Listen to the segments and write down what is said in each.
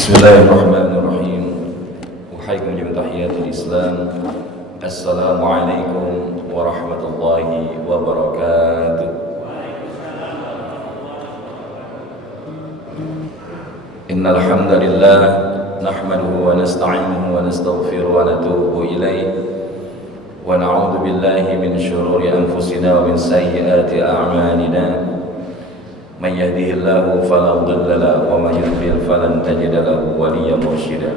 Bismillahirrahmanirrahim. Uhayyikum bi tahiyatil Islam. Assalamualaikum warahmatullahi wabarakatuh. Innal hamdalillah nahmaduhu wa nasta'inuhu wa nastaghfiruhu wa natubu ilayh wa na'udzu billahi min shururi anfusina wa min sayyiati a'malina. Man yahdihillahu fala mudilla lahu wa man yudlil falan tajida lahu waliyyan mursyida.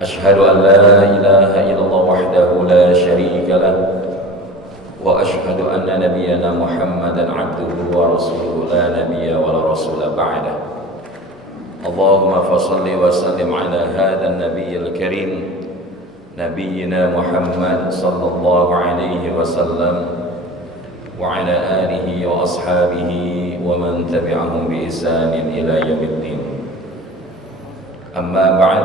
Asyhadu an la ilaha illallah wahdahu la syarika lahu wa asyhadu anna nabiyyana Muhammadan 'abduhu wa rasuluhu la nabiyya wa la rasula ba'da. Allahumma fashalli wa sallim ala hadzal nabiyyil karim nabiyyina Muhammad sallallahu alaihi wasallam wa ala alihi wa ashabihi wa man tabi'ahum bi ihsanin ila yaumiddin. Amma ba'd,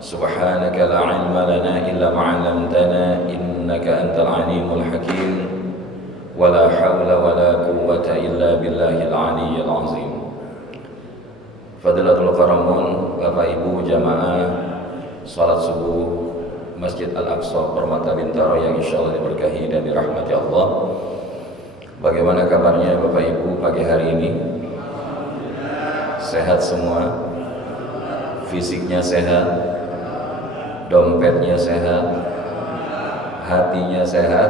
subhanaka la ilma lana illa ma 'allamtana innaka antal alimul hakim wa la hawla wa la quwwata illa billahil aliyyil azim. Fadilatul Qaramun, Bapak Ibu jamaah salat subuh Masjid Al-Aqsa Permata Bintaro yang insyaallah diberkahi dan dirahmati Allah. Bagaimana kabarnya Bapak Ibu pagi hari ini? Sehat semua? Fisiknya sehat? Dompetnya sehat? Hatinya sehat?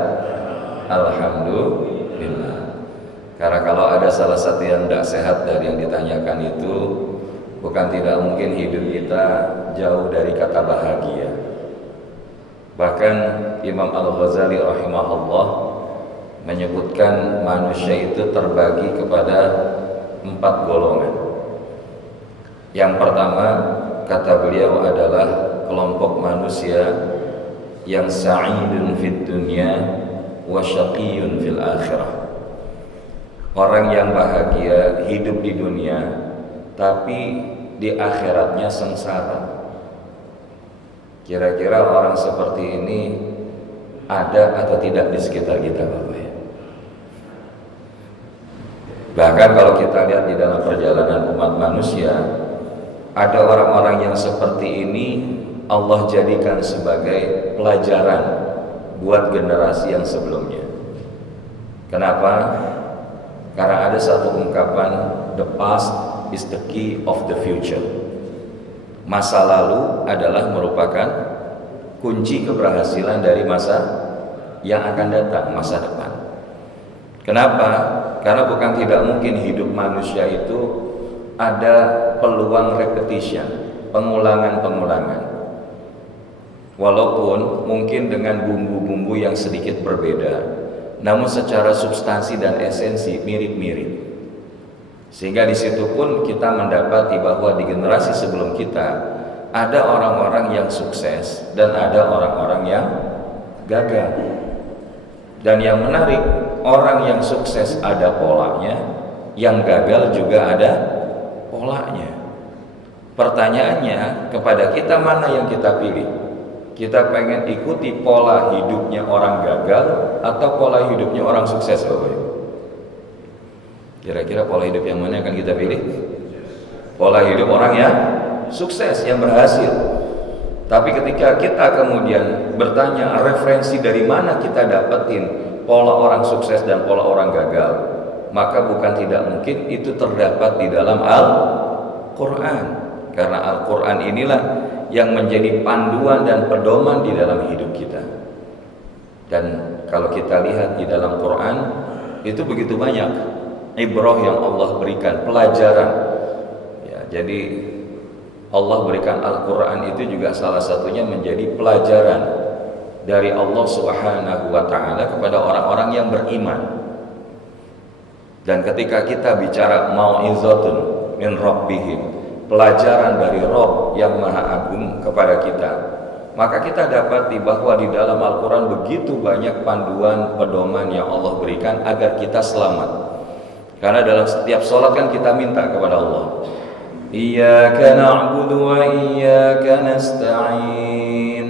Alhamdulillah. Karena kalau ada salah satu yang tidak sehat dari yang ditanyakan itu, bukan tidak mungkin hidup kita jauh dari kata bahagia. Bahkan Imam Al-Ghazali rahimahullah menyebutkan manusia itu terbagi kepada 4 golongan. Yang pertama, kata beliau, adalah kelompok manusia yang sa'idun fid dunya wa syaqiyun fil akhirah. Orang yang bahagia hidup di dunia tapi di akhiratnya sengsara. Kira-kira orang seperti ini ada atau tidak di sekitar kita, Bapak ya? Bahkan kalau kita lihat di dalam perjalanan umat manusia, ada orang-orang yang seperti ini Allah jadikan sebagai pelajaran buat generasi yang sebelumnya. Kenapa? Karena ada satu ungkapan, the past is the key of the future. Masa lalu adalah merupakan kunci keberhasilan dari masa yang akan datang, masa depan. Kenapa? Karena bukan tidak mungkin hidup manusia itu ada peluang repetition, pengulangan-pengulangan. Walaupun mungkin dengan bumbu-bumbu yang sedikit berbeda, namun secara substansi dan esensi mirip-mirip. Sehingga di situ pun kita mendapati bahwa di generasi sebelum kita ada orang-orang yang sukses dan ada orang-orang yang gagal. Dan yang menarik, orang yang sukses ada polanya, yang gagal juga ada polanya. Pertanyaannya, kepada kita mana yang kita pilih? Kita pengen ikuti pola hidupnya orang gagal atau pola hidupnya orang sukses, Bapak Ibu? Kira-kira pola hidup yang mana yang akan kita pilih? Pola hidup orang yang sukses, yang berhasil. Tapi ketika kita kemudian bertanya referensi dari mana kita dapetin pola orang sukses dan pola orang gagal, maka bukan tidak mungkin itu terdapat di dalam Al-Quran. Karena Al-Quran inilah yang menjadi panduan dan pedoman di dalam hidup kita. Dan kalau kita lihat di dalam Quran, itu begitu banyak ibrah yang Allah berikan, pelajaran ya. Jadi Allah berikan Al-Quran itu juga salah satunya menjadi pelajaran dari Allah Subhanahu wa ta'ala kepada orang-orang yang beriman. Dan ketika kita bicara mau'izatun min rabbihim, pelajaran dari Rabb yang Maha Agung kepada kita, maka kita dapati bahwa di dalam Al-Quran begitu banyak panduan pedoman yang Allah berikan agar kita selamat. Karena dalam setiap sholat kan kita minta kepada Allah, Iyyaka na'budu wa iyyaka nasta'in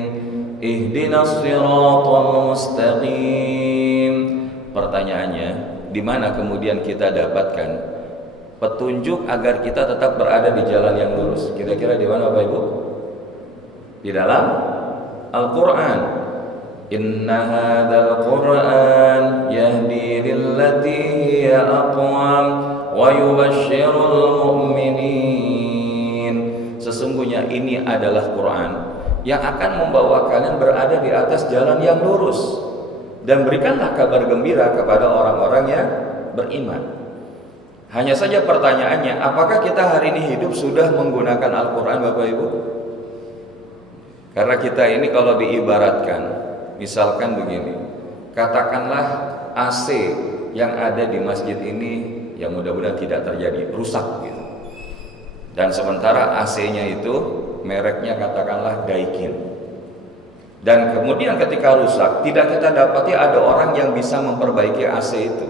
ihdinas siratal mustaqim. Pertanyaannya, di mana kemudian kita dapatkan petunjuk agar kita tetap berada di jalan yang lurus. Kira-kira di mana Bapak Ibu? Di dalam Al-Quran. Inna hadzal Qur'an yahdi lillati hiya aqwam wa yubashshirul mu'minin. Sesungguhnya ini adalah Quran yang akan membawa kalian berada di atas jalan yang lurus, dan berikanlah kabar gembira kepada orang-orang yang beriman. Hanya saja pertanyaannya, apakah kita hari ini hidup sudah menggunakan Al-Quran Bapak Ibu? Karena kita ini kalau diibaratkan, misalkan begini, katakanlah AC yang ada di masjid ini, yang mudah-mudahan tidak terjadi, rusak gitu. Dan sementara AC-nya itu mereknya katakanlah Daikin. Dan kemudian ketika rusak, tidak kita dapati ada orang yang bisa memperbaiki AC itu.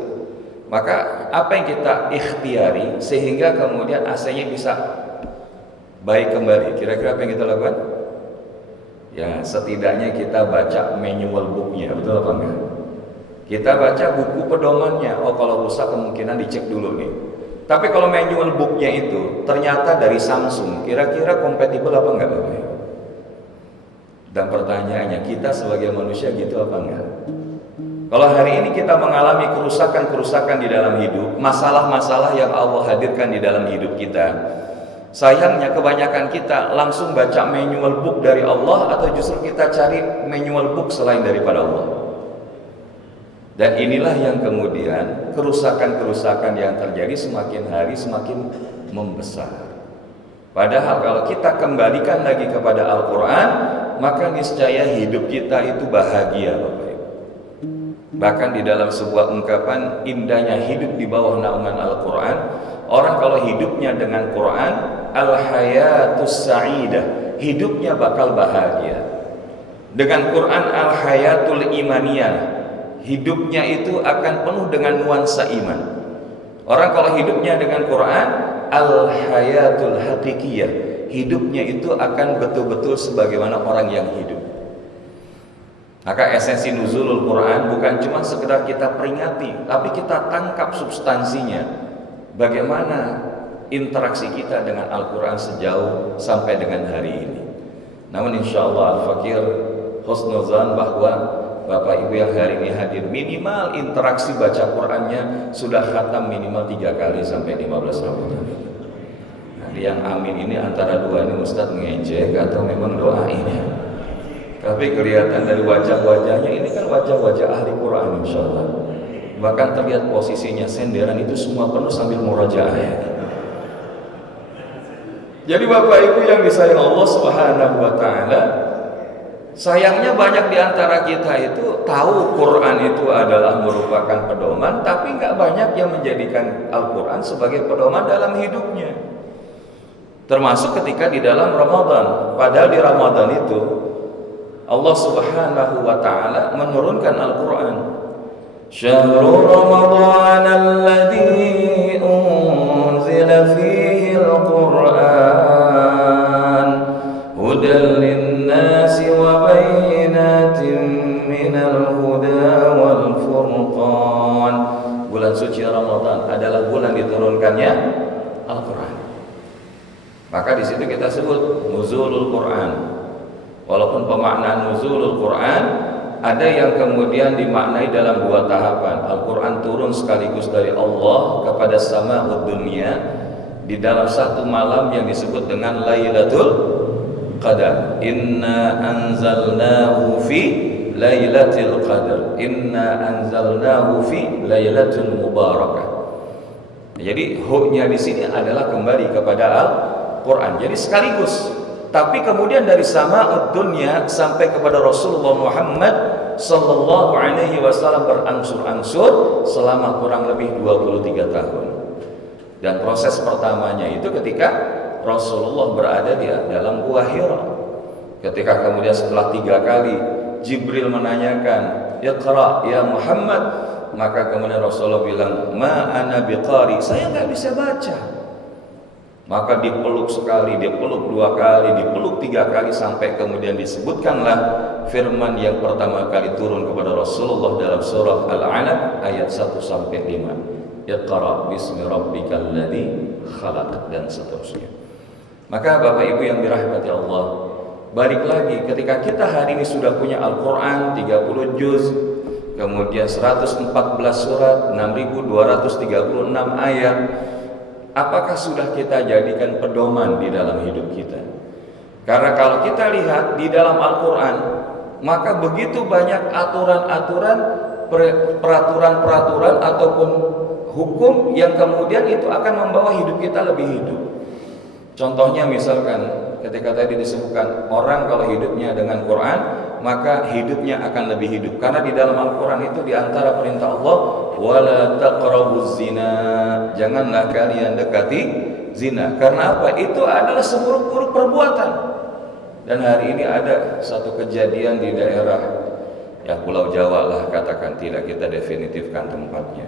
Maka apa yang kita ikhtiari sehingga kemudian AC-nya bisa baik kembali? Kira-kira apa yang kita lakukan? Ya, setidaknya kita baca manual book-nya, betul apa enggak? Kita baca buku pedomannya. Oh, kalau rusak kemungkinan dicek dulu nih. Tapi kalau manual book-nya itu ternyata dari Samsung, kira-kira kompatibel apa enggak Bapak? Dan pertanyaannya, kita sebagai manusia gitu apa enggak? Kalau hari ini kita mengalami kerusakan-kerusakan di dalam hidup, masalah-masalah yang Allah hadirkan di dalam hidup kita, sayangnya kebanyakan kita langsung baca manual book dari Allah, atau justru kita cari manual book selain daripada Allah. Dan inilah yang kemudian kerusakan-kerusakan yang terjadi semakin hari semakin membesar. Padahal kalau kita kembalikan lagi kepada Al-Quran, maka niscaya hidup kita itu bahagia Bapak Ibu. Bahkan di dalam sebuah ungkapan, indahnya hidup di bawah naungan Al-Quran. Orang kalau hidupnya dengan Quran, al-hayatus sa'idah, hidupnya bakal bahagia. Dengan Quran, al-hayatul imaniyah, hidupnya itu akan penuh dengan nuansa iman. Orang kalau hidupnya dengan Quran, al-hayatul haqiqiyah, hidupnya itu akan betul-betul sebagaimana orang yang hidup. Maka esensi nuzulul Quran bukan cuma sekedar kita peringati, tapi kita tangkap substansinya. Bagaimana interaksi kita dengan Al-Quran sejauh sampai dengan hari ini. Namun insya Allah Al-Fakir husnuzan bahwa Bapak Ibu yang hari ini hadir, minimal interaksi baca Qurannya sudah khatam minimal 3 kali sampai 15 Ramadan. Nah, yang amin ini antara dua ini Ustadz ngejek atau memang doa ini. Tapi kelihatan dari wajah-wajahnya ini kan wajah-wajah ahli Quran insya Allah. Bahkan terlihat posisinya senderan itu semua penuh sambil murojaah. Jadi Bapak Ibu yang disayang Allah Subhanahu wa taala, sayangnya banyak di antara kita itu tahu Quran itu adalah merupakan pedoman, tapi nggak banyak yang menjadikan Al-Quran sebagai pedoman dalam hidupnya. Termasuk ketika di dalam Ramadan. Padahal di Ramadan itu Allah Subhanahu wa taala menurunkan Al-Quran. Syahrul Ramadan alladzi unzila fihi Al-Quran hudan lin-nasi wa bayyinatin minal huda wal furqan. Bulan suci Ramadan adalah bulan diturunkannya Al-Quran. Maka di situ kita sebut nuzulul Quran. Walaupun pemaknaan nuzulul Quran ada yang kemudian dimaknai dalam 2 tahapan. Al-Quran turun sekaligus dari Allah kepada sama'ud dunia di dalam satu malam yang disebut dengan Lailatul Qadar. Inna anzalnahu fi Lailatul Qadar. Inna anzalnahu fi Lailatul Mubarakah. Jadi huknya di sini adalah kembali kepada Al-Quran. Jadi sekaligus. Tapi kemudian dari sama'ud dunya sampai kepada Rasulullah Muhammad sallallahu alaihi wasallam berangsur-angsur selama kurang lebih 23 tahun. Dan proses pertamanya itu ketika Rasulullah berada di dalam Gua Hira. Ketika kemudian setelah 3 kali Jibril menanyakan, "Iqra ya Muhammad," maka kemudian Rasulullah bilang, "Ma ana biqari," saya nggak bisa baca. Maka dipeluk sekali, dipeluk 2 kali, dipeluk 3 kali, sampai kemudian disebutkanlah firman yang pertama kali turun kepada Rasulullah dalam surah Al-Alaq ayat 1-5. Iqra bismi rabbikal ladzi khalaq, dan seterusnya. Maka Bapak Ibu yang dirahmati Allah, balik lagi ketika kita hari ini sudah punya Al-Quran 30 juz, kemudian 114 surat, 6.236 ayat, apakah sudah kita jadikan pedoman di dalam hidup kita? Karena kalau kita lihat di dalam Al-Quran, maka begitu banyak aturan-aturan, peraturan-peraturan ataupun hukum yang kemudian itu akan membawa hidup kita lebih hidup. Contohnya misalkan ketika tadi disebutkan orang kalau hidupnya dengan Quran, maka hidupnya akan lebih hidup. Karena di dalam Al-Quran itu diantara perintah Allah, wala taqrabuz zina, janganlah kalian dekati zina. Karena apa? Itu adalah seburuk-buruk perbuatan. Dan hari ini ada satu kejadian di daerah Pulau Jawa lah, katakan, tidak kita definitifkan tempatnya.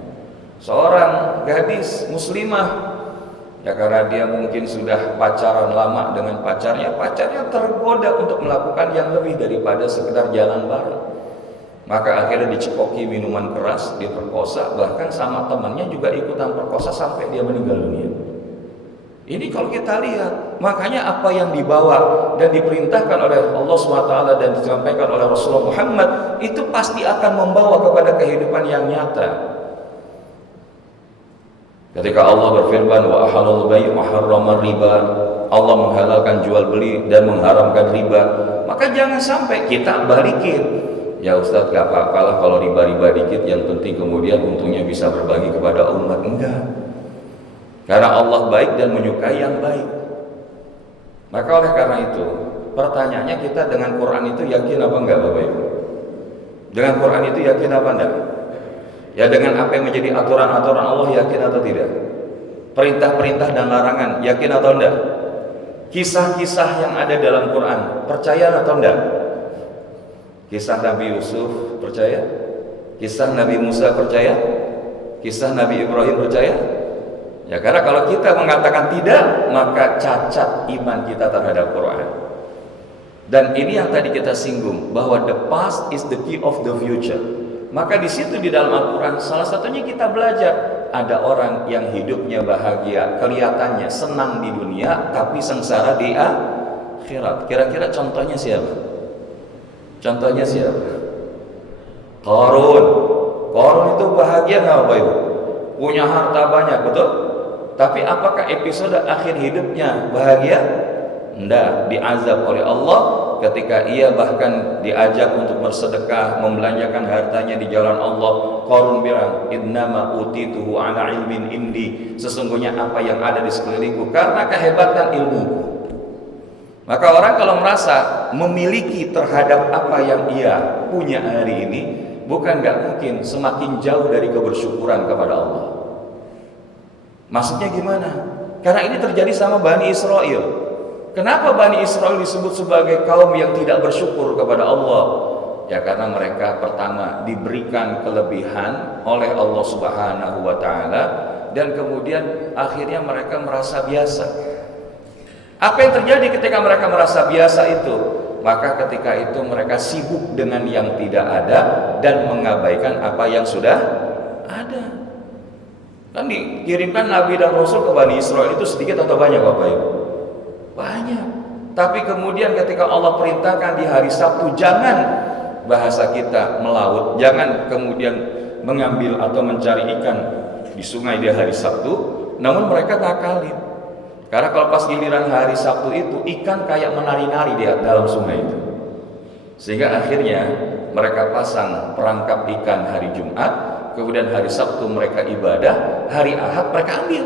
Seorang gadis muslimah, karena dia mungkin sudah pacaran lama dengan pacarnya tergoda untuk melakukan yang lebih daripada sekedar jalan bareng. Maka akhirnya dicekoki minuman keras, diperkosa, bahkan sama temannya juga ikutan perkosa sampai dia meninggal dunia. Ini kalau kita lihat, makanya apa yang dibawa dan diperintahkan oleh Allah SWT dan disampaikan oleh Rasulullah Muhammad itu pasti akan membawa kepada kehidupan yang nyata. Ketika Allah berfirman, wa ahalul bai' wa harramar riba, Allah menghalalkan jual beli dan mengharamkan riba, maka jangan sampai kita balikin. Ya Ustadz, gak apa-apalah kalau riba-riba dikit, yang penting kemudian untungnya bisa berbagi kepada umat. Enggak. Karena Allah baik dan menyukai yang baik. Maka oleh karena itu, pertanyaannya, kita dengan Quran itu yakin apa enggak Bapak Ibu? Dengan Quran itu yakin apa enggak? Ya, dengan apa yang menjadi aturan-aturan Allah yakin atau tidak? Perintah-perintah dan larangan yakin atau enggak? Kisah-kisah yang ada dalam Quran percaya atau enggak? Kisah Nabi Yusuf percaya? Kisah Nabi Musa percaya? Kisah Nabi Ibrahim percaya? Ya, karena kalau kita mengatakan tidak, maka cacat iman kita terhadap Quran. Dan ini yang tadi kita singgung, bahwa the past is the key of the future. Maka di situ di dalam Al-Quran salah satunya kita belajar, ada orang yang hidupnya bahagia, kelihatannya senang di dunia tapi sengsara di akhirat. Kira-kira contohnya siapa? Contohnya siapa? Qarun. Qarun itu bahagia nggak Bapak Ibu? Punya harta banyak, betul? Tapi apakah episode akhir hidupnya bahagia? Tidak, diazab oleh Allah ketika ia bahkan diajak untuk bersedekah, membelanjakan hartanya di jalan Allah. Qarun bilang, innama utituhu ala ilmin indi, sesungguhnya apa yang ada di sekelilingku karena kehebatan ilmuku. Maka orang kalau merasa memiliki terhadap apa yang ia punya hari ini, bukan nggak mungkin semakin jauh dari kebersyukuran kepada Allah. Maksudnya gimana? Karena ini terjadi sama Bani Israel. Kenapa Bani Israel disebut sebagai kaum yang tidak bersyukur kepada Allah? Ya, karena mereka pertama diberikan kelebihan oleh Allah Subhanahu wa Ta'ala, dan kemudian akhirnya mereka merasa biasa. Apa yang terjadi ketika mereka merasa biasa itu? Maka ketika itu mereka sibuk dengan yang tidak ada dan mengabaikan apa yang sudah ada. Kan dikirimkan Nabi dan Rasul ke Bani Israel itu sedikit atau banyak Bapak Ibu? Banyak. Tapi kemudian ketika Allah perintahkan di hari Sabtu, jangan, bahasa kita, melaut, jangan kemudian mengambil atau mencari ikan di sungai di hari Sabtu, namun mereka ngakalin. Karena kalau pas giliran hari Sabtu itu, ikan kayak menari-nari di dalam sungai itu. Sehingga akhirnya mereka pasang perangkap ikan hari Jumat, kemudian hari Sabtu mereka ibadah, hari Ahad mereka ambil.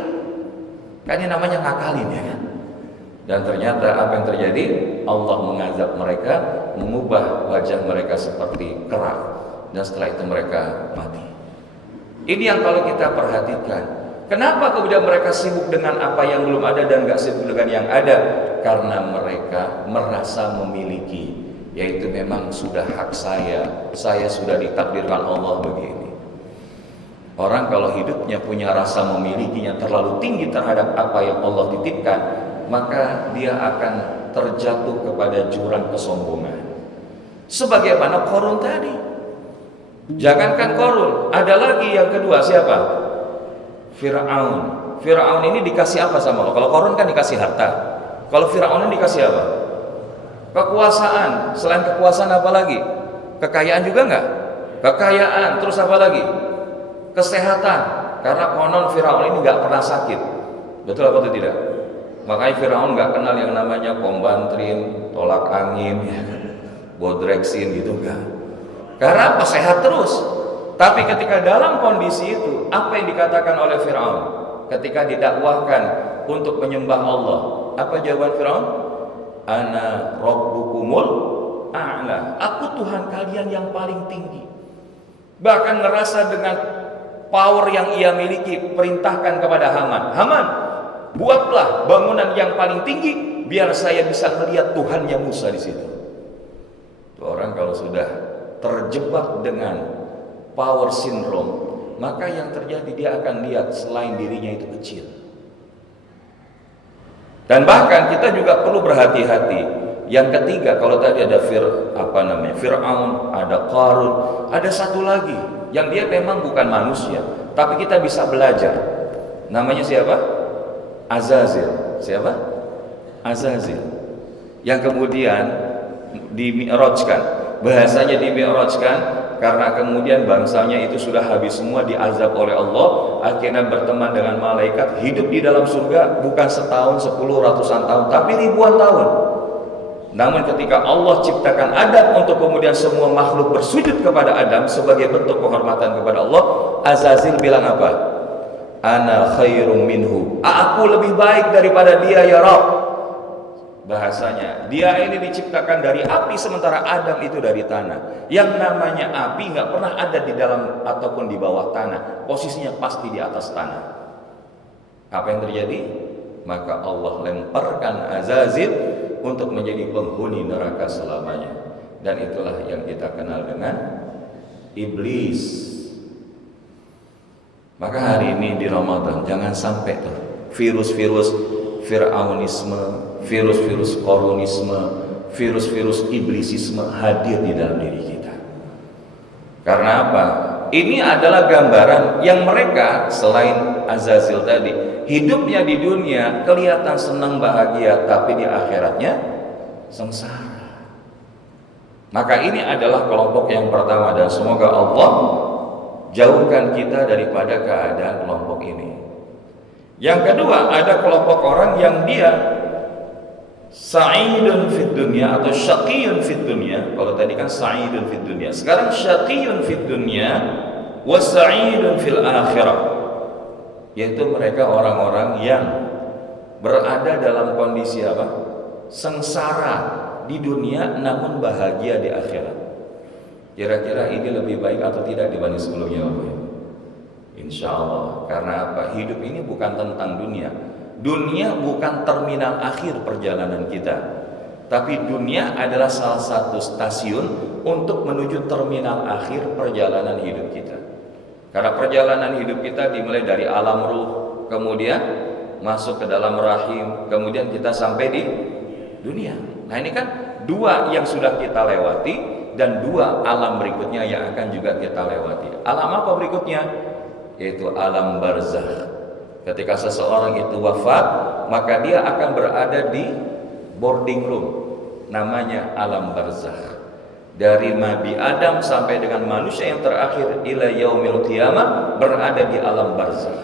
Kan ini namanya ngakalin, ya kan? Dan ternyata apa yang terjadi? Allah mengazab mereka, mengubah wajah mereka seperti kerak, dan setelah itu mereka mati. Ini yang kalau kita perhatikan, kenapa kemudian mereka sibuk dengan apa yang belum ada dan gak sibuk dengan yang ada? Karena mereka merasa memiliki, yaitu memang sudah hak saya sudah ditakdirkan Allah begini. Orang kalau hidupnya punya rasa memiliki yang terlalu tinggi terhadap apa yang Allah titipkan, maka dia akan terjatuh kepada jurang kesombongan. Sebagaimana Qarun tadi. Jangankan Qarun, ada lagi yang kedua, siapa? Fir'aun. Fir'aun ini dikasih apa sama Allah? Kalau Qarun kan dikasih harta. Kalau Fir'aun ini dikasih apa? Kekuasaan. Selain kekuasaan apa lagi? Kekayaan juga enggak? Kekayaan. Terus apa lagi? Kesehatan. Karena konon Fir'aun ini enggak pernah sakit. Betul apa tidak? Makanya Fir'aun enggak kenal yang namanya Kombantrin, tolak angin, ya kan? Bodreksin gitu enggak. Karena apa? Sehat terus. Tapi ketika dalam kondisi itu, apa yang dikatakan oleh Fir'aun ketika didakwahkan untuk menyembah Allah? Apa jawaban Fir'aun? Ana rabbukumul a'la. Aku Tuhan kalian yang paling tinggi. Bahkan ngerasa dengan power yang ia miliki, perintahkan kepada Haman. Haman, buatlah bangunan yang paling tinggi biar saya bisa melihat Tuhannya Musa di situ. Itu orang kalau sudah terjebak dengan power syndrome, maka yang terjadi dia akan lihat selain dirinya itu kecil. Dan bahkan kita juga perlu berhati-hati. Yang ketiga, kalau tadi ada Fir'aun, ada Qarun, ada satu lagi yang dia memang bukan manusia, tapi kita bisa belajar. Namanya siapa? Azazil. Siapa? Azazil. Yang kemudian dimi'rajkan. Bahasanya dimi'rajkan karena kemudian bangsanya itu sudah habis semua diazab oleh Allah, akhirnya berteman dengan malaikat, hidup di dalam surga bukan setahun, 10, ratusan tahun, tapi ribuan tahun. Namun ketika Allah ciptakan Adam untuk kemudian semua makhluk bersujud kepada Adam sebagai bentuk penghormatan kepada Allah, Azazil bilang apa? Ana khairum minhu. Aku lebih baik daripada dia ya Rabb. Bahasanya, dia ini diciptakan dari api sementara Adam itu dari tanah. Yang namanya api nggak pernah ada di dalam ataupun di bawah tanah. Posisinya pasti di atas tanah. Apa yang terjadi? Maka Allah lemparkan Azazil untuk menjadi penghuni neraka selamanya. Dan itulah yang kita kenal dengan iblis. Maka hari ini di Ramadan jangan sampai tuh virus-virus Fir'aunisme, virus-virus Qarunisme, virus-virus iblisisme hadir di dalam diri kita. Karena apa? Ini adalah gambaran yang mereka selain Azazil tadi, hidupnya di dunia kelihatan senang bahagia, tapi di akhiratnya sengsara. Maka ini adalah kelompok yang pertama, dan semoga Allah jauhkan kita daripada keadaan kelompok ini. Yang kedua, ada kelompok orang yang dia sa'idun fid dunya atau syaqiyun fid dunya. Kalau tadi kan sa'idun fid dunya, sekarang syaqiyun fid dunya wa sa'idun fil akhirah. Yaitu mereka orang-orang yang berada dalam kondisi apa? Sengsara di dunia namun bahagia di akhirat. Kira-kira ini lebih baik atau tidak dibanding sebelumnya, Bapak? Insya Allah. Karena apa? Hidup ini bukan tentang dunia. Dunia bukan terminal akhir perjalanan kita, tapi dunia adalah salah satu stasiun untuk menuju terminal akhir perjalanan hidup kita. Karena perjalanan hidup kita dimulai dari alam ruh, kemudian masuk ke dalam rahim, kemudian kita sampai di dunia. Nah ini kan dua yang sudah kita lewati, dan dua alam berikutnya yang akan juga kita lewati. Alam apa berikutnya? Yaitu alam barzakh. Ketika seseorang itu wafat, maka dia akan berada di boarding room, namanya alam barzakh. Dari Nabi Adam sampai dengan manusia yang terakhir ila yaumil qiyamah berada di alam barzakh.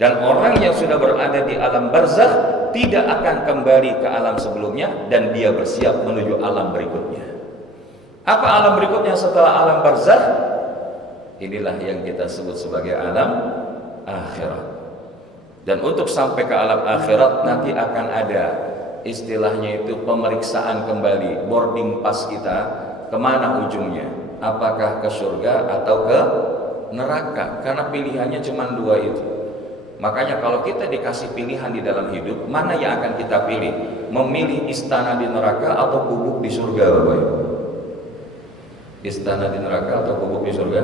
Dan orang yang sudah berada di alam barzakh tidak akan kembali ke alam sebelumnya, dan dia bersiap menuju alam berikutnya. Apa alam berikutnya setelah alam barzakh? Inilah yang kita sebut sebagai alam akhirat. Dan untuk sampai ke alam akhirat nanti akan ada istilahnya itu pemeriksaan kembali, boarding pass kita, kemana ujungnya? Apakah ke surga atau ke neraka? Karena pilihannya cuma dua itu. Makanya kalau kita dikasih pilihan di dalam hidup, mana yang akan kita pilih? Memilih istana di neraka atau gubuk di surga, Bapak Ibu? Istana di neraka atau gubuk di surga?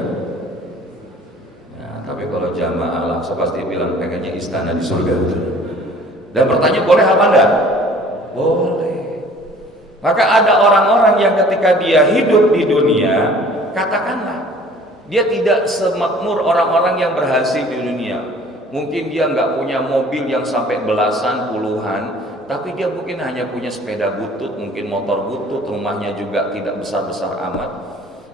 Tapi kalau jamaah langsung pasti bilang pengennya istana di surga. Dan bertanya boleh apa enggak? Boleh. Maka ada orang-orang yang ketika dia hidup di dunia, katakanlah dia tidak semakmur orang-orang yang berhasil di dunia. Mungkin dia nggak punya mobil yang sampai belasan, puluhan, tapi dia mungkin hanya punya sepeda butut, mungkin motor butut, rumahnya juga tidak besar-besar amat.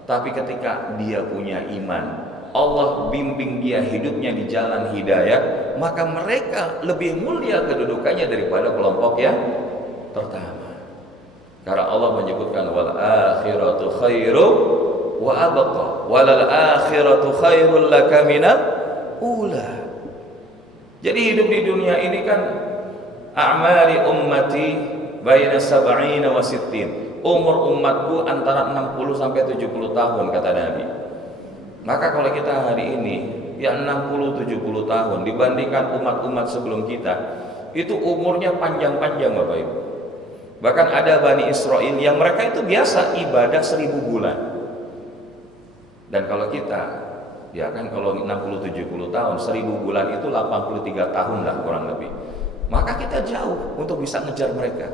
Tapi ketika dia punya iman, Allah bimbing dia hidupnya di jalan hidayah, maka mereka lebih mulia kedudukannya daripada kelompok yang pertama. Karena Allah menyebutkan wal akhiratu khairu wa abqa, walal akhiratu khairul laka minal ula. Jadi hidup di dunia ini kan a'mari ummati baina sab'ina wa sittin. Umur umatku antara 60 sampai 70 tahun kata Nabi. Maka kalau kita hari ini ya 60-70 tahun dibandingkan umat-umat sebelum kita, itu umurnya panjang-panjang Bapak Ibu. Bahkan ada Bani Israel yang mereka itu biasa ibadah 1000 bulan. Dan kalau kita ya kan kalau 60-70 tahun 1000 bulan itu 83 tahun lah kurang lebih. Maka kita jauh untuk bisa ngejar mereka.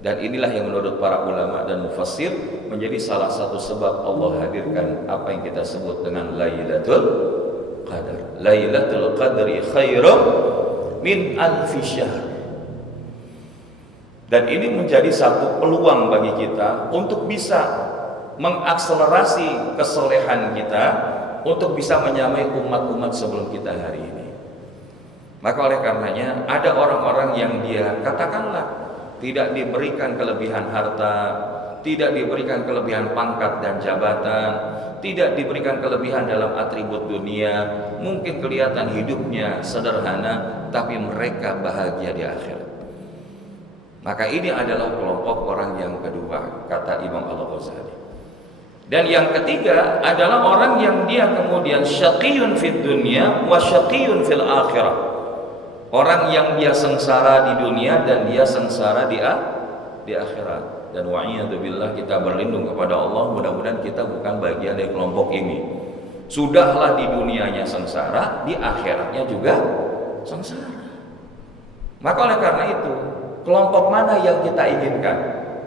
Dan inilah yang menurut para ulama dan mufassir menjadi salah satu sebab Allah hadirkan apa yang kita sebut dengan Lailatul Qadar. Lailatul Qadri khairum min alfi syahr. Dan ini menjadi satu peluang bagi kita untuk bisa mengakselerasi kesolehan kita, untuk bisa menyamai umat-umat sebelum kita hari ini. Maka oleh karenanya ada orang-orang yang dia katakanlah tidak diberikan kelebihan harta, tidak diberikan kelebihan pangkat dan jabatan, tidak diberikan kelebihan dalam atribut dunia, mungkin kelihatan hidupnya sederhana, tapi mereka bahagia di akhirat. Maka ini adalah kelompok orang yang kedua, kata Imam Al-Ghazali. Dan yang ketiga adalah orang yang dia kemudian syaqiyun fid dunya wa syaqiyun fil akhirah. Orang yang dia sengsara di dunia dan dia sengsara di akhirat. Dan wa'iyadzubillah, kita berlindung kepada Allah, mudah-mudahan kita bukan bagian dari kelompok ini. Sudahlah di dunianya sengsara, di akhiratnya juga sengsara. Maka oleh karena itu, kelompok mana yang kita inginkan?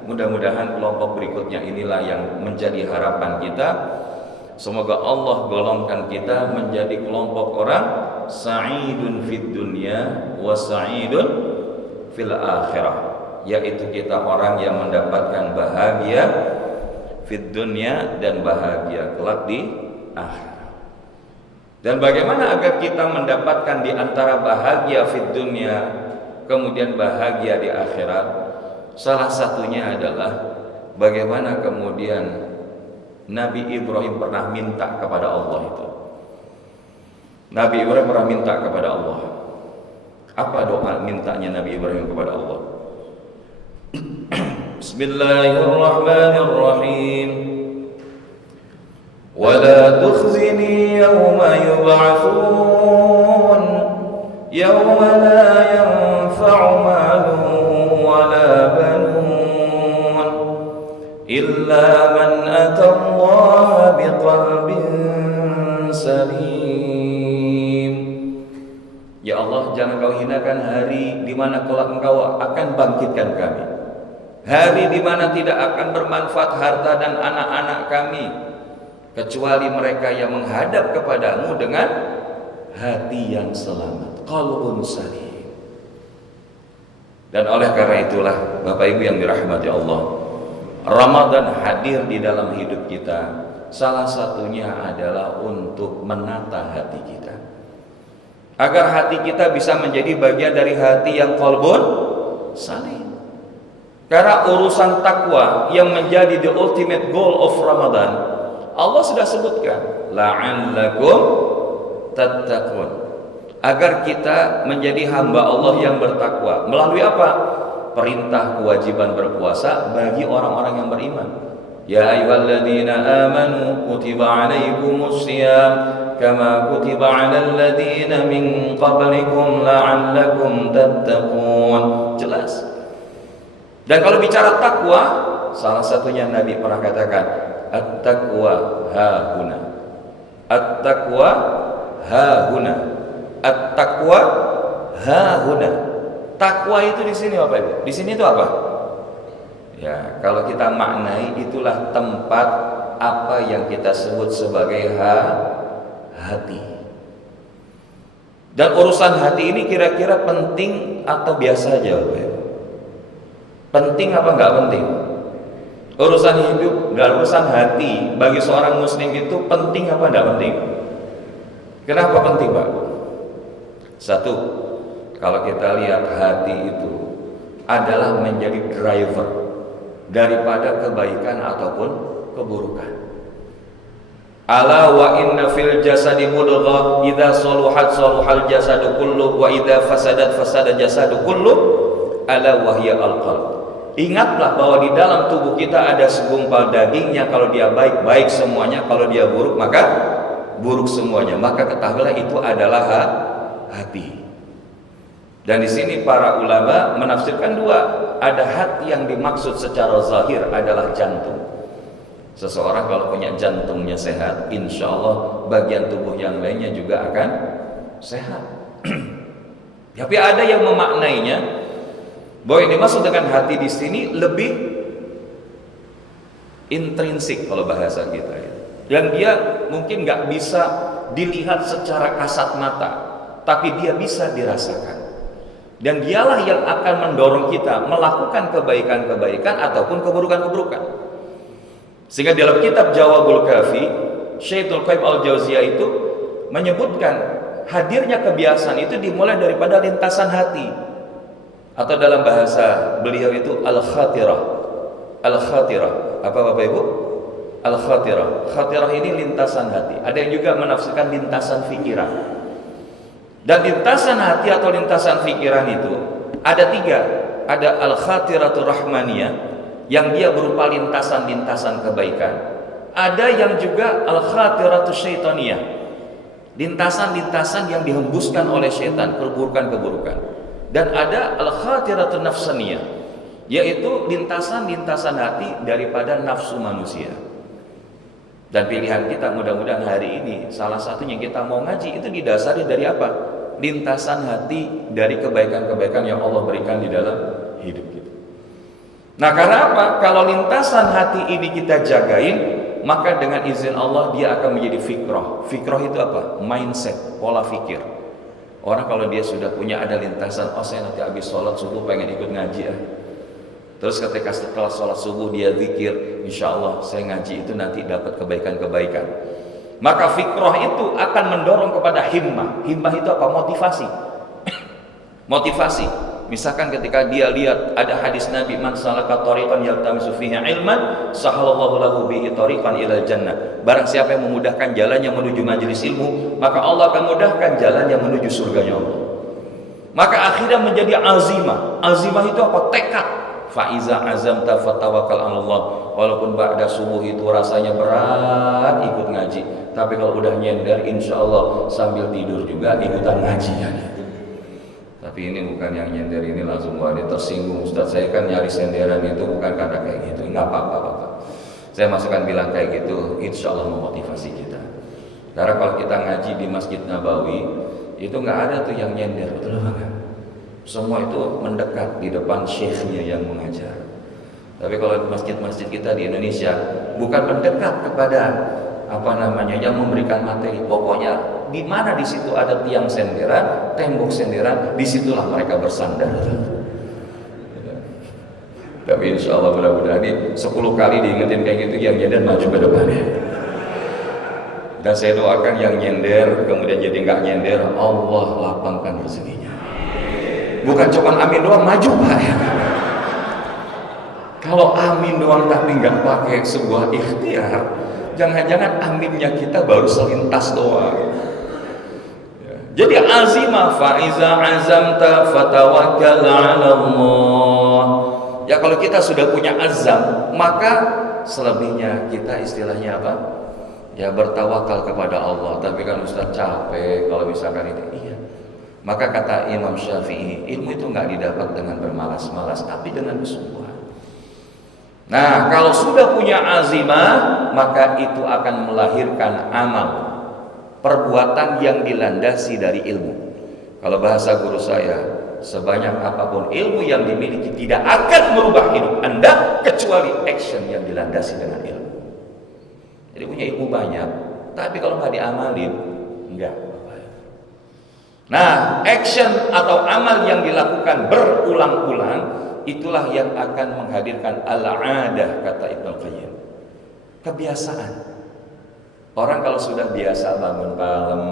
Mudah-mudahan kelompok berikutnya inilah yang menjadi harapan kita. Semoga Allah golongkan kita menjadi kelompok orang sa'idun fid dunya wa sa'idun fil akhirah, yaitu kita orang yang mendapatkan bahagia fid dunya dan bahagia kelak di akhirat. Dan bagaimana agar kita mendapatkan di antara bahagia fid dunya kemudian bahagia di akhirat? Salah satunya adalah bagaimana kemudian Nabi Ibrahim pernah minta kepada Allah itu. Nabi Ibrahim pernah minta kepada Allah. Apa doa mintanya Nabi Ibrahim kepada Allah? Bismillahirrahmanirrahim. Wala tukhzini yawma yub'atsun yawma la yanfa'u malun wala banun illa man atallaha biqalbin salim. Ya Allah, jangan kau hinakan hari di mana kelak engkau akan bangkitkan kami, hari di mana tidak akan bermanfaat harta dan anak-anak kami, kecuali mereka yang menghadap kepadamu dengan hati yang selamat, qalbun salim. Dan oleh karena itulah Bapak Ibu yang dirahmati Allah, Ramadan hadir di dalam hidup kita, salah satunya adalah untuk menata hati kita, agar hati kita bisa menjadi bagian dari hati yang qalbun salim. Karena urusan takwa yang menjadi the ultimate goal of Ramadan, Allah sudah sebutkan la'allakum tattaqun, agar kita menjadi hamba Allah yang bertakwa. Melalui apa? Perintah kewajiban berpuasa bagi orang-orang yang beriman. Ya ayyuhalladzina amanu kutiba alaikumus shiyam kama kutiba alal ladzina min qablikum la'allakum tattaqun. Jelas. Dan kalau bicara takwa, salah satunya Nabi pernah katakan at-taqwa hahuna. At-taqwa hahuna. At-taqwa hahuna. Takwa itu di sini Bapak Ibu. Di sini itu apa? Ya, kalau kita maknai itulah tempat apa yang kita sebut sebagai hati. Dan urusan hati ini kira-kira penting atau biasa aja Bapak Ibu? Penting apa nggak penting? Urusan hidup dan urusan hati bagi seorang muslim itu penting apa nggak penting? Kenapa penting Pak? Satu, kalau kita lihat hati itu adalah menjadi driver daripada kebaikan ataupun keburukan. Ala wa inna fil jasadi mudghah idza saluhat saluhal jasadu kullu wa idza fasadat fasada jasadu kullu ala wa hiya al-qalb. Ingatlah bahwa di dalam tubuh kita ada segumpal dagingnya, kalau dia baik baik semuanya, kalau dia buruk maka buruk semuanya. Maka ketahuilah itu adalah hati. Dan di sini para ulama menafsirkan dua. Ada hati yang dimaksud secara zahir adalah jantung. Seseorang kalau punya jantungnya sehat, insya Allah bagian tubuh yang lainnya juga akan sehat. Tapi ada yang memaknainya bahwa yang dimaksud dengan hati di sini lebih intrinsik kalau bahasa kita ya. Dan dia mungkin nggak bisa dilihat secara kasat mata, tapi dia bisa dirasakan. Dan dialah yang akan mendorong kita melakukan kebaikan-kebaikan ataupun keburukan-keburukan. Sehingga dalam kitab Jawabul Kafi, Syekhul Qayyim Al-Jauziyah itu menyebutkan hadirnya kebiasaan itu dimulai daripada lintasan hati, atau dalam bahasa beliau itu al-khatirah. Al-khatirah apa Bapak Ibu? Al-khatirah. Khatirah ini lintasan hati. Ada yang juga menafsirkan lintasan pikiran. Dan lintasan hati atau lintasan pikiran itu ada tiga. Ada al-khatiratul rahmaniyah yang dia berupa lintasan-lintasan kebaikan. Ada yang juga al-khatiratul syaitaniyah, lintasan-lintasan yang dihembuskan oleh syaitan, keburukan-keburukan. Dan ada al-khatiratul nafsaniyah, yaitu lintasan-lintasan hati daripada nafsu manusia. Dan pilihan kita mudah-mudahan hari ini salah satunya kita mau ngaji itu didasari dari apa? Lintasan hati dari kebaikan-kebaikan yang Allah berikan di dalam hidup kita. Nah, karena apa? Kalau lintasan hati ini kita jagain, maka dengan izin Allah dia akan menjadi fikrah. Fikrah itu apa? Mindset, pola fikir. Orang kalau dia sudah punya ada lintasan, oh saya nanti habis sholat subuh pengen ikut ngaji ya. Terus ketika setelah sholat subuh dia zikir, insya Allah saya ngaji itu nanti dapat kebaikan-kebaikan. Maka fikrah itu akan mendorong kepada himmah. Himmah itu apa? Motivasi. Motivasi. Misalkan ketika dia lihat ada hadis Nabi, man salaka thariqan yaltamisu fihi ilman sahalallahu lahu bihi thariqan ilal jannah. Barang siapa yang memudahkan jalannya menuju majelis ilmu, maka Allah akan mudahkan jalannya menuju surganya Allah. Maka akhirnya menjadi azimah. Azimah itu apa? Tekad. Fa iza azamta fatawakkal 'ala Allah. Walaupun ba'da subuh itu rasanya berat ikut ngaji, tapi kalau udah nyender insya Allah sambil tidur juga ikutan ngajinya. Tapi ini bukan yang nyender, ini langsung dia tersinggung. Ustaz, saya kan nyari senderan itu bukan karena kayak gitu. Nggak apa-apa Bapak. Saya masukkan bilang kayak gitu, insya Allah memotivasi kita. Karena kalau kita ngaji di Masjid Nabawi, itu nggak ada tuh yang nyender, betul banget. Semua itu mendekat di depan syekhnya yang mengajar. Tapi kalau masjid-masjid kita di Indonesia, bukan mendekat kepada yang memberikan materi. Pokoknya di mana di situ ada tiang senderan, tembok senderan, disitulah mereka bersandar. Tapi insya Allah mudah-mudahan ini 10 kali diingetin kayak gitu, yang nyender maju ke depannya. Dan saya doakan yang nyender kemudian jadi nggak nyender, Allah lapangkan rezekinya. Bukan cuma amin doang, maju Pak ya. Kalau amin doang tapi nggak pakai sebuah ikhtiar, jangan-jangan aminnya kita baru selintas doang. Jadi azimah, faiza azamta fatawakkal 'ala Allah. Ya kalau kita sudah punya azam, maka selebihnya kita istilahnya apa? Ya bertawakal kepada Allah. Tapi kan Ustaz capek kalau misalkan itu. Iya. Maka kata Imam Syafi'i, ilmu itu nggak didapat dengan bermalas-malas, tapi dengan kesungguhan. Nah, kalau sudah punya azimah, maka itu akan melahirkan amal, perbuatan yang dilandasi dari ilmu. Kalau bahasa guru saya, sebanyak apapun ilmu yang dimiliki tidak akan merubah hidup Anda kecuali action yang dilandasi dengan ilmu. Jadi punya ilmu banyak, tapi kalau nggak diamalin, enggak. Nah, action atau amal yang dilakukan berulang-ulang itulah yang akan menghadirkan al-'adah, kata Ibnu Qayyim. Kebiasaan. Orang kalau sudah biasa bangun malam,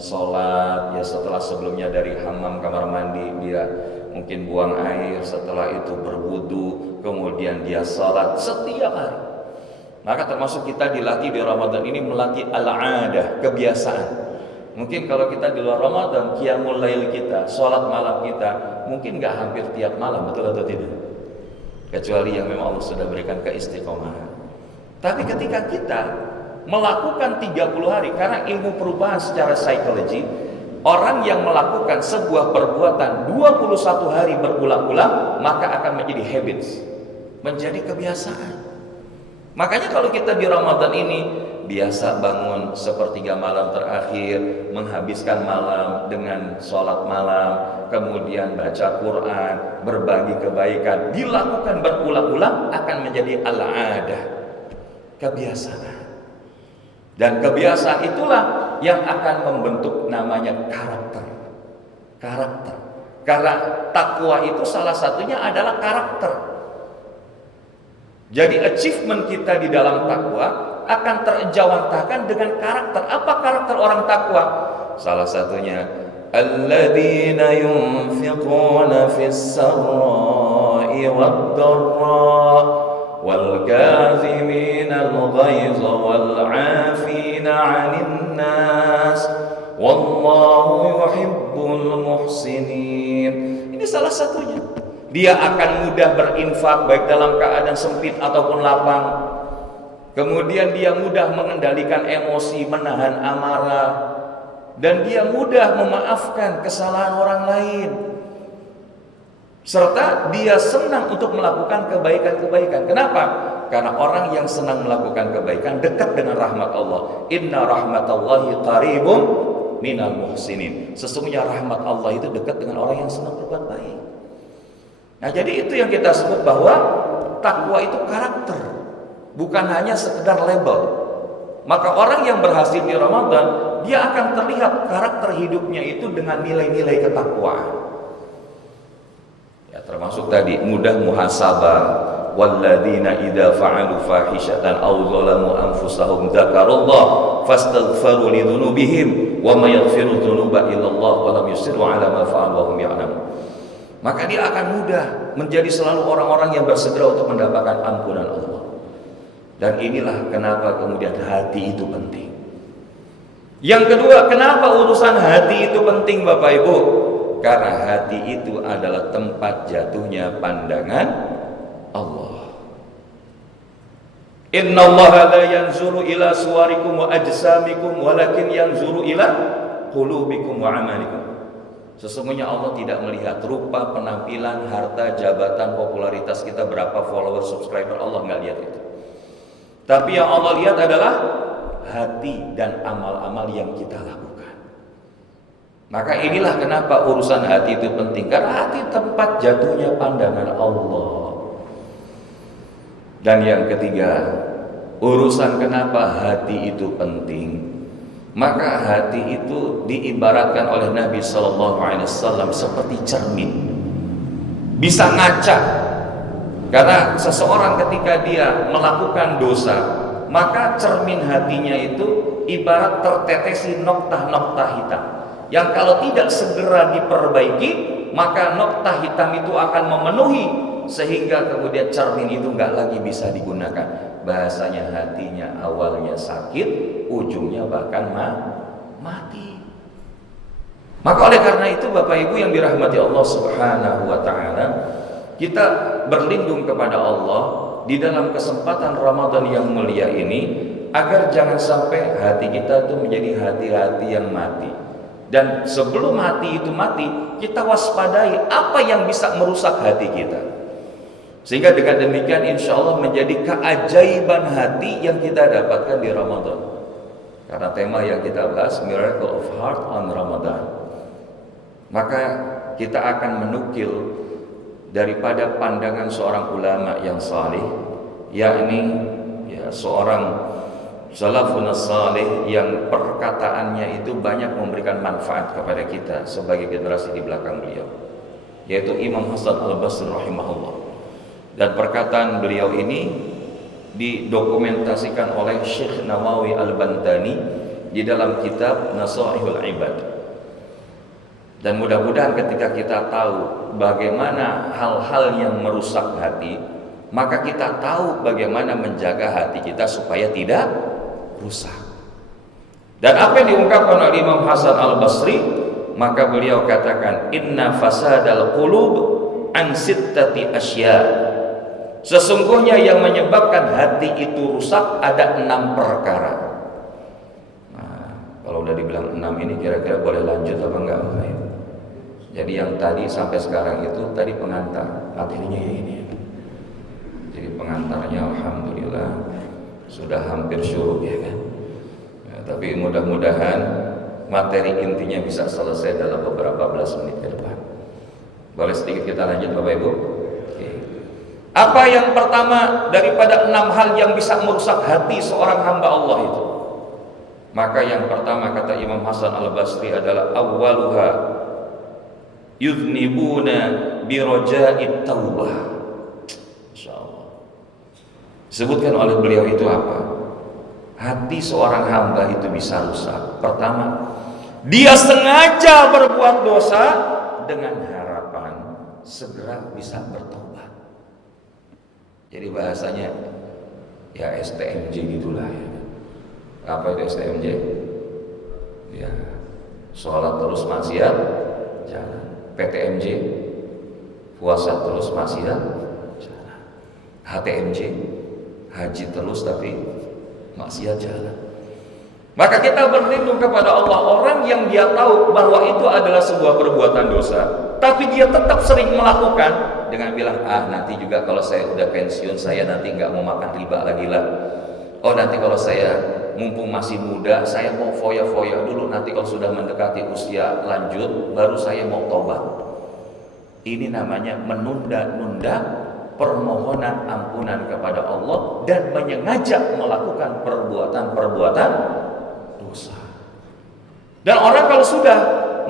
sholat, ya setelah sebelumnya dari hammam kamar mandi dia mungkin buang air, setelah itu berwudu, kemudian dia sholat setiap hari. Maka termasuk kita dilatih di Ramadan ini melatih al-'adah, kebiasaan. Mungkin kalau kita di luar Ramadan, qiyamul lail kita, sholat malam kita, mungkin nggak hampir tiap malam, betul atau tidak? Kecuali yang memang Allah sudah berikan keistiqomahan. Tapi ketika kita melakukan 30 hari, karena ilmu perubahan secara psikologi, orang yang melakukan sebuah perbuatan 21 hari berulang-ulang, maka akan menjadi habits, menjadi kebiasaan. Makanya kalau kita di Ramadan ini biasa bangun sepertiga malam terakhir, menghabiskan malam dengan sholat malam, kemudian baca Quran, berbagi kebaikan, dilakukan berulang-ulang akan menjadi al-'adah, kebiasaan. Dan kebiasaan itulah yang akan membentuk namanya karakter. Karena takwa itu salah satunya adalah karakter. Jadi achievement kita di dalam takwa akan terjawantahkan dengan karakter. Apa karakter orang takwa? Salah satunya alladzina yunfiquna fis sarra'i wad-dharra wal kazimina al-ghaiza wal 'afina 'anil nas wallahu yuhibbul muhsinin. Ini salah satunya. Dia akan mudah berinfak baik dalam keadaan sempit ataupun lapang. Kemudian dia mudah mengendalikan emosi, menahan amarah, dan dia mudah memaafkan kesalahan orang lain. Serta dia senang untuk melakukan kebaikan-kebaikan. Kenapa? Karena orang yang senang melakukan kebaikan dekat dengan rahmat Allah. Inna rahmatallahi qaribun minal muhsinin. Sesungguhnya rahmat Allah itu dekat dengan orang yang senang berbuat baik. Nah, jadi itu yang kita sebut bahwa takwa itu karakter, bukan hanya sekedar label. Maka orang yang berhasil di Ramadan, dia akan terlihat karakter hidupnya itu dengan nilai-nilai ketakwaan. Ya, termasuk tadi mudah muhasabah, walladzina idza fa'alu fahishatan aw zalamu anfusahum dzakarullah fastaghfiru lidzunubihim wa may yaghfiru dzunuba illallah wa lam yusirru 'ala ma fa'alu wa hum ya'lamun. Maka dia akan mudah menjadi selalu orang-orang yang bersegera untuk mendapatkan ampunan Allah. Dan inilah kenapa kemudian hati itu penting. Yang kedua, kenapa urusan hati itu penting Bapak Ibu? Karena hati itu adalah tempat jatuhnya pandangan Allah. Innallaha la yanzuru ila suwarikum wa ajsamikum walakin yanzuru ila qulubikum wa amalikum. Sesungguhnya Allah tidak melihat rupa, penampilan, harta, jabatan, popularitas kita, berapa follower, subscriber. Allah nggak lihat itu. Tapi yang Allah lihat adalah hati dan amal-amal yang kita lakukan. Maka inilah kenapa urusan hati itu penting. Karena hati tempat jatuhnya pandangan Allah. Dan yang ketiga, urusan kenapa hati itu penting. Maka hati itu diibaratkan oleh Nabi SAW seperti cermin, bisa ngaca. Karena seseorang ketika dia melakukan dosa, maka cermin hatinya itu ibarat tertetesi noktah-noktah hitam, yang kalau tidak segera diperbaiki, maka noktah hitam itu akan memenuhi, sehingga kemudian cermin itu nggak lagi bisa digunakan. Bahasanya hatinya awalnya sakit, ujungnya bahkan mati. Maka oleh karena itu Bapak Ibu yang dirahmati Allah Subhanahu wa taala, kita berlindung kepada Allah di dalam kesempatan Ramadan yang mulia ini agar jangan sampai hati kita itu menjadi hati-hati yang mati. Dan sebelum hati itu mati, kita waspadai apa yang bisa merusak hati kita. Sehingga dengan demikian insya Allah menjadi keajaiban hati yang kita dapatkan di Ramadan. Karena tema yang kita bahas Miracle of Heart on Ramadan. Maka kita akan menukil daripada pandangan seorang ulama yang salih, yakni seorang salafun salih yang perkataannya itu banyak memberikan manfaat kepada kita sebagai generasi di belakang beliau, yaitu Imam Hasan Al-Basri rahimahullah. Dan perkataan beliau ini didokumentasikan oleh Syekh Nawawi Al-Bantani di dalam kitab Nasaihul Ibad. Dan mudah-mudahan ketika kita tahu bagaimana hal-hal yang merusak hati, maka kita tahu bagaimana menjaga hati kita supaya tidak rusak. Dan apa yang diungkapkan oleh Imam Hasan Al-Basri, maka beliau katakan, inna fasadal qulub an sittati asya. Sesungguhnya yang menyebabkan hati itu rusak ada 6 perkara. Nah, kalau udah dibilang 6 ini kira-kira boleh lanjut apa enggak? Jadi yang tadi sampai sekarang itu tadi pengantar, materinya ini. Jadi pengantarnya alhamdulillah sudah hampir syuruk ya kan. Ya, tapi mudah-mudahan materi intinya bisa selesai dalam beberapa belas menit ke depan. Boleh sedikit kita lanjut Bapak Ibu? Oke. Apa yang pertama daripada 6 hal yang bisa merusak hati seorang hamba Allah itu? Maka yang pertama kata Imam Hasan Al-Basri adalah awwaluha yudhnibuna biraja'it taubah. Insyaallah. Sebutkan oleh beliau itu apa? Hati seorang hamba itu bisa rusak. Pertama, dia sengaja berbuat dosa dengan harapan segera bisa bertobat. Jadi bahasanya ya STMJ gitulah ya. Apa itu STMJ? Ya, sholat terus maksiat jangan. PTMJ, puasa terus maksiat jangan. HTMJ, haji terus tapi maksiat jalan. Maka kita berlindung kepada Allah. Orang yang dia tahu bahwa itu adalah sebuah perbuatan dosa, tapi dia tetap sering melakukan dengan bilang, nanti juga kalau saya udah pensiun saya nanti nggak mau makan riba lagi lah. Oh nanti kalau saya mumpung masih muda saya mau foya-foya dulu, nanti kalau sudah mendekati usia lanjut baru saya mau tobat. Ini namanya menunda-nunda permohonan ampunan kepada Allah dan menyengaja melakukan perbuatan-perbuatan dosa. Dan orang kalau sudah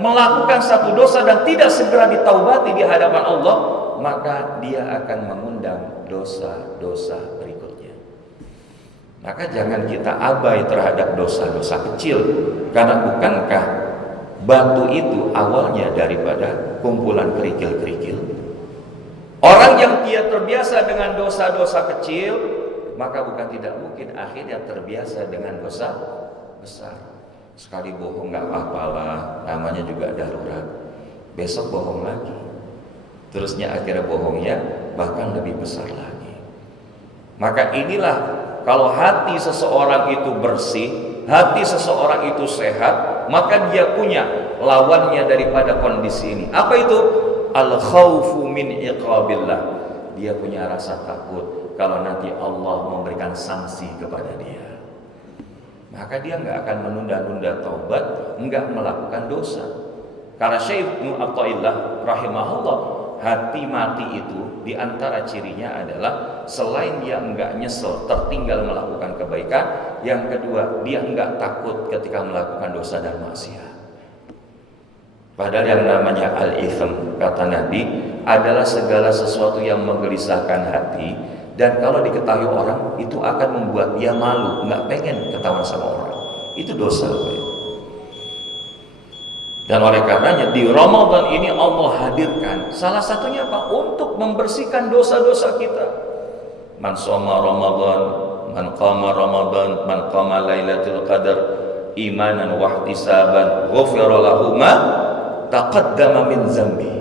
melakukan satu dosa dan tidak segera ditaubati di hadapan Allah, maka dia akan mengundang dosa-dosa berikutnya. Maka jangan kita abai terhadap dosa-dosa kecil, karena bukankah batu itu awalnya daripada kumpulan kerikil-kerikil? Orang yang dia terbiasa dengan dosa-dosa kecil, maka bukan tidak mungkin akhirnya terbiasa dengan dosa besar. Sekali bohong nggak apa-apalah, namanya juga darurat. Besok bohong lagi, terusnya akhirnya bohongnya bahkan lebih besar lagi. Maka inilah kalau hati seseorang itu bersih, hati seseorang itu sehat, maka dia punya lawannya daripada kondisi ini. Apa itu? Al-khawfu min iqabillah. Dia punya rasa takut kalau nanti Allah memberikan sanksi kepada dia. Maka dia nggak akan menunda-nunda taubat, nggak melakukan dosa. Karena Syekh Ibnu Athaillah rahimahullah, hati mati itu diantara cirinya adalah selain dia nggak nyesel tertinggal melakukan kebaikan, yang kedua dia nggak takut ketika melakukan dosa dan maksiat. Padahal yang namanya al-ithm, kata Nabi, adalah segala sesuatu yang menggelisahkan hati, dan kalau diketahui orang itu akan membuat dia malu, nggak pengen ketahuan sama orang. Itu dosa. Dan oleh karenanya di Ramadan ini Allah hadirkan salah satunya apa? Untuk membersihkan dosa-dosa kita. Man shoma Ramadan, man qama Ramadan, man qama Lailatul Qadar imanan wa ihtisaban, ghufira lahu ma taqaddama min zambi.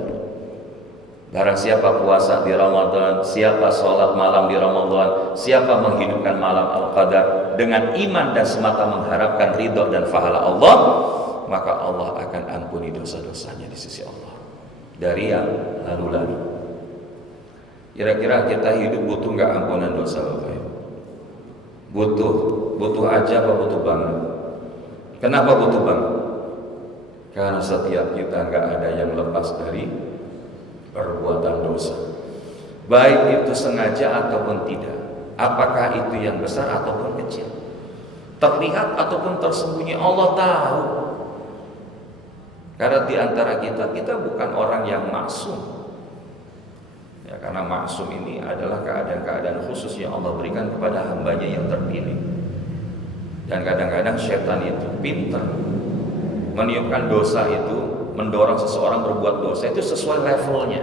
Barang siapa puasa di Ramadan, siapa sholat malam di Ramadan, siapa menghidupkan malam Al-Qadar dengan iman dan semata mengharapkan ridho dan pahala Allah, maka Allah akan ampuni dosa-dosanya di sisi Allah dari yang lalu-lalu. Kira-kira kita hidup butuh nggak ampunan dosa, Bapak Ibu? Butuh aja apa butuh banget? Kenapa butuh banget? Karena setiap kita nggak ada yang lepas dari perbuatan dosa, baik itu sengaja ataupun tidak, apakah itu yang besar ataupun kecil. terlihat ataupun tersembunyi, Allah tahu. Karena di antara kita bukan orang yang maksum. Ya, karena maksum ini adalah keadaan-keadaan khusus yang Allah berikan kepada hambanya yang terpilih. Dan kadang-kadang setan itu pintar meniupkan dosa itu, mendorong seseorang berbuat dosa itu sesuai levelnya.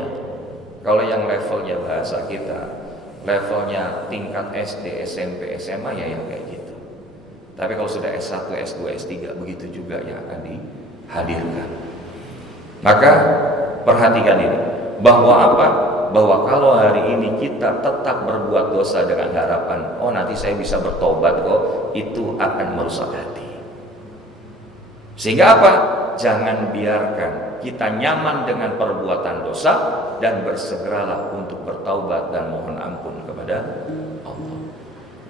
Kalau yang levelnya bahasa kita, levelnya tingkat SD, SMP, SMA, ya yang kayak gitu. Tapi kalau sudah S1, S2, S3, begitu juga yang akan dihadirkan. Maka perhatikan ini, bahwa apa? Bahwa kalau hari ini kita tetap berbuat dosa dengan harapan, oh nanti saya bisa bertobat kok, itu akan merusak hati. Sehingga apa? Jangan biarkan kita nyaman dengan perbuatan dosa dan bersegeralah untuk bertaubat dan mohon ampun kepada Allah.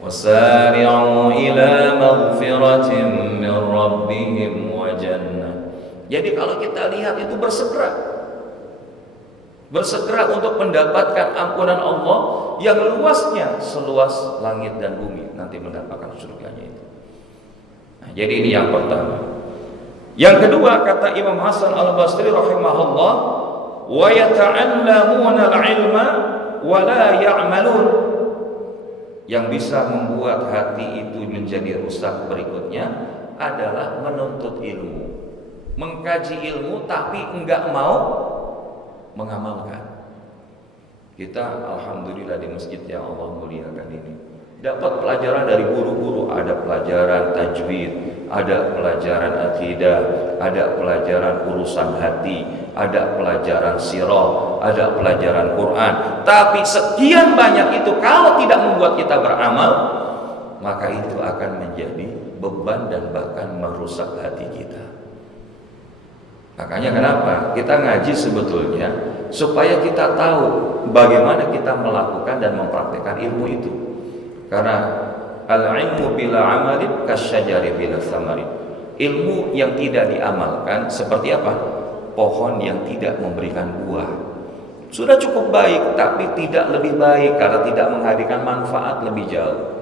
Wasari'u ila maghfiratin min rabbihim wa jannah. Jadi kalau kita lihat itu bersegera untuk mendapatkan ampunan Allah yang luasnya seluas langit dan bumi, nanti mendapatkan surganya itu. Nah, jadi ini yang pertama. Yang kedua, kata Imam Hasan Al-Basri rahimahullah, wa yata'allamuna al-ilma wa la ya'malun. Yang bisa membuat hati itu menjadi rusak berikutnya adalah menuntut ilmu, mengkaji ilmu tapi enggak mau mengamalkan. Kita alhamdulillah di masjid yang Allah muliakan ini dapat pelajaran dari guru-guru, ada pelajaran tajwid, ada pelajaran akidah, ada pelajaran urusan hati, ada pelajaran sirah, ada pelajaran Quran. Tapi sekian banyak itu kalau tidak membuat kita beramal, maka itu akan menjadi beban dan bahkan merusak hati kita. Makanya kenapa kita ngaji sebetulnya supaya kita tahu bagaimana kita melakukan dan mempraktikkan ilmu itu. Karena al-ilmu bila amalin kasyajari bila samarin. Ilmu yang tidak diamalkan seperti apa? Pohon yang tidak memberikan buah. Sudah cukup baik tapi tidak lebih baik karena tidak menghadirkan manfaat lebih jauh.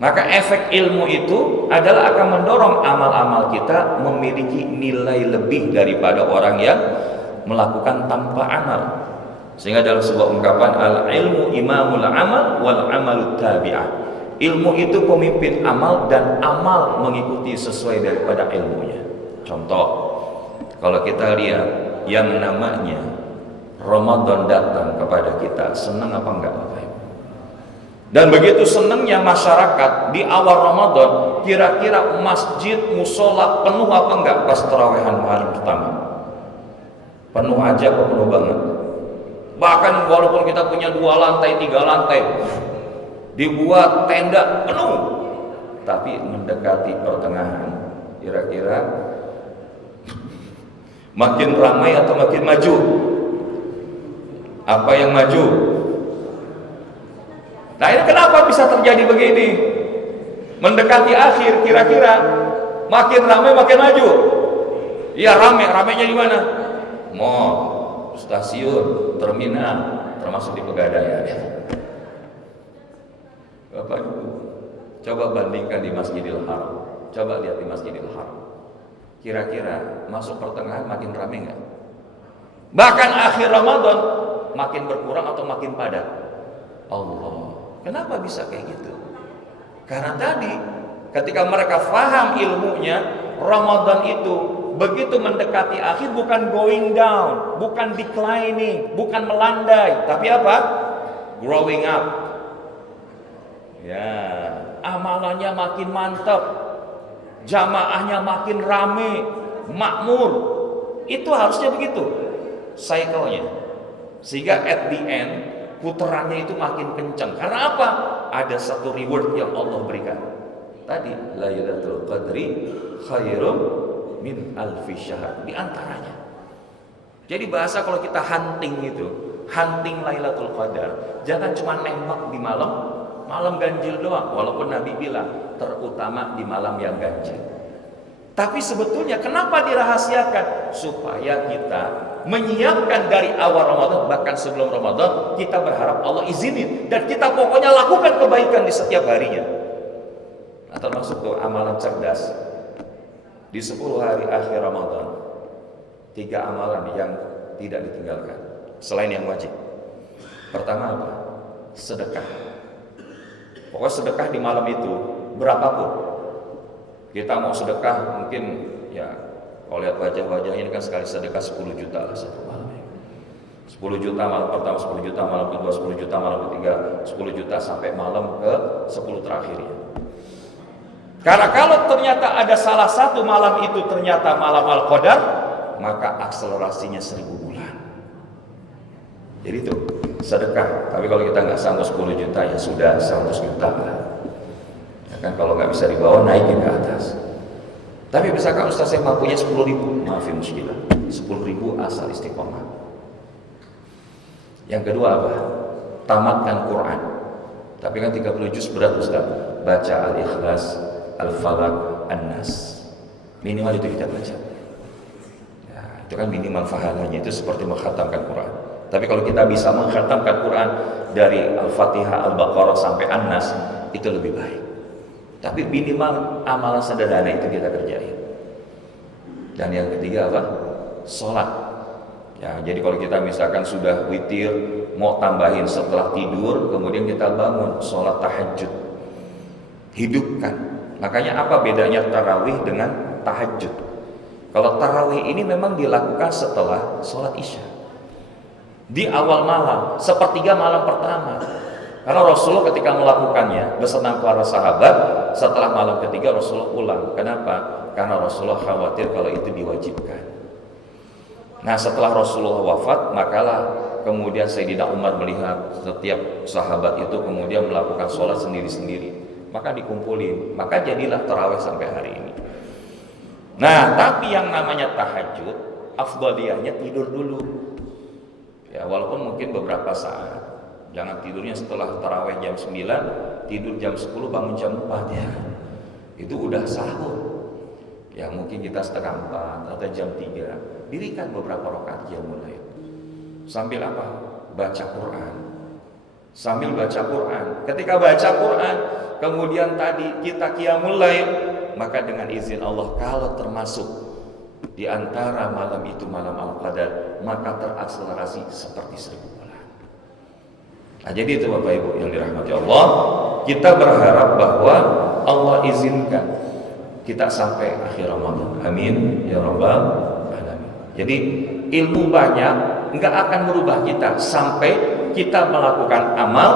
Maka efek ilmu itu adalah akan mendorong amal-amal kita memiliki nilai lebih daripada orang yang melakukan tanpa amal. Sehingga dalam sebuah ungkapan, al-ilmu imamul amal wal amalut tabi'ah. Ilmu itu pemimpin amal dan amal mengikuti sesuai daripada ilmunya. Contoh, kalau kita lihat yang namanya Ramadan datang kepada kita, senang apa enggak Bapak Ibu? Dan begitu senangnya masyarakat di awal Ramadan, kira-kira masjid, musola penuh apa enggak pas tarawehan hari pertama? Penuh aja kok, penuh banget. Bahkan walaupun kita punya 2 lantai, 3 lantai, dibuat tenda penuh, tapi mendekati pertengahan, kira-kira makin ramai atau makin maju? Apa yang maju? Nah ini kenapa bisa terjadi begini? Mendekati akhir kira-kira makin ramai makin maju. Ya ramainya di mana? Mall, stasiun, terminal, termasuk di Pegadaian. Bapak Ibu, coba bandingkan di Masjidil Haram. Coba lihat di Masjidil Haram. Kira-kira masuk pertengahan makin ramai nggak? Bahkan akhir Ramadan makin berkurang atau makin padat? Allah. Kenapa bisa kayak gitu? Karena tadi ketika mereka faham ilmunya, Ramadan itu begitu mendekati akhir bukan going down, bukan declining, bukan melandai, tapi apa? Growing up. Ya, amalannya makin mantap, jamaahnya makin rame, makmur. Itu harusnya begitu cycle-nya. Sehingga at the end putarannya itu makin kencang. Karena apa? Ada satu reward yang Allah berikan. Tadi Lailatul Qadri khairum min alfi syahr, di antaranya. Jadi bahasa kalau kita hunting itu, hunting Lailatul Qadar, jangan cuma nembak di malam ganjil doang. Walaupun Nabi bilang terutama di malam yang ganjil. Tapi sebetulnya kenapa dirahasiakan? Supaya kita menyiapkan dari awal Ramadan, bahkan sebelum Ramadan, kita berharap Allah izinin dan kita pokoknya lakukan kebaikan di setiap harinya. Nah, termasuk tuh amalan cerdas di 10 hari akhir Ramadan. 3 amalan yang tidak ditinggalkan selain yang wajib. Pertama apa? Sedekah. Pokoknya sedekah di malam itu berapapun. Kita mau sedekah mungkin ya, kalau lihat wajah-wajah ini kan sekali sedekah 10 juta lah satu malam. 10 juta malam pertama, 10 juta malam kedua, 10 juta malam ketiga, 10 juta sampai malam ke 10 terakhir ya. Karena kalau ternyata ada salah satu malam itu ternyata malam Al-Qadar, maka akselerasinya 1000 bulan. Jadi itu sedekah. Tapi kalau kita nggak sanggup 10 juta ya sudah 100 juta lah. Ya kan, kalau nggak bisa dibawa naikin ke atas. Tapi misalkan Ustaz saya mampunya 10.000, maafin muskilah. 10.000 asal istiqomah. Yang kedua apa? Tamatkan Quran. Tapi kan 30 juz berat Ustaz. Baca Al-Ikhlas, Al-Falaq, An-Nas. Minimal itu kita baca. Ya, itu kan minimal pahalanya, itu seperti mengkhatamkan Quran. Tapi kalau kita bisa mengkhatamkan Quran dari Al-Fatihah, Al-Baqarah sampai An-Nas, itu lebih baik. Tapi minimal amalan sederhana itu kita kerjain. Dan yang ketiga apa? Sholat. Ya, jadi kalau kita misalkan sudah witir, mau tambahin setelah tidur, kemudian kita bangun, sholat tahajud. Hidupkan. Makanya apa bedanya tarawih dengan tahajud? Kalau tarawih ini memang dilakukan setelah sholat isya. Di awal malam, sepertiga malam pertama. Karena Rasulullah ketika melakukannya beserta para sahabat, setelah malam ketiga Rasulullah pulang. Kenapa? Karena Rasulullah khawatir kalau itu diwajibkan. Nah, setelah Rasulullah wafat, makalah kemudian Sayyidina Umar melihat setiap sahabat itu kemudian melakukan sholat sendiri-sendiri. Maka dikumpulin, maka jadilah tarawih sampai hari ini. Nah, tapi yang namanya tahajud, afdaliyahnya tidur dulu. Ya, walaupun mungkin beberapa saat. Jangan tidurnya setelah tarawih jam 9, tidur jam 10, bangun jam 4 ya. Itu udah sahur. Ya mungkin kita setengah 4 atau jam 3, dirikan beberapa rakaat qiyamul lail. Sambil apa? Baca Quran. Sambil baca Quran. Ketika baca Quran, kemudian tadi kita qiyamul lail, maka dengan izin Allah kalau termasuk di antara malam itu malam Al-Qadar, maka terakselerasi seperti 1000 bulan. Nah, jadi itu Bapak Ibu yang dirahmati Allah, kita berharap bahwa Allah izinkan kita sampai akhir Ramadan. Amin ya rabbal alamin. Jadi ilmu banyak enggak akan merubah kita sampai kita melakukan amal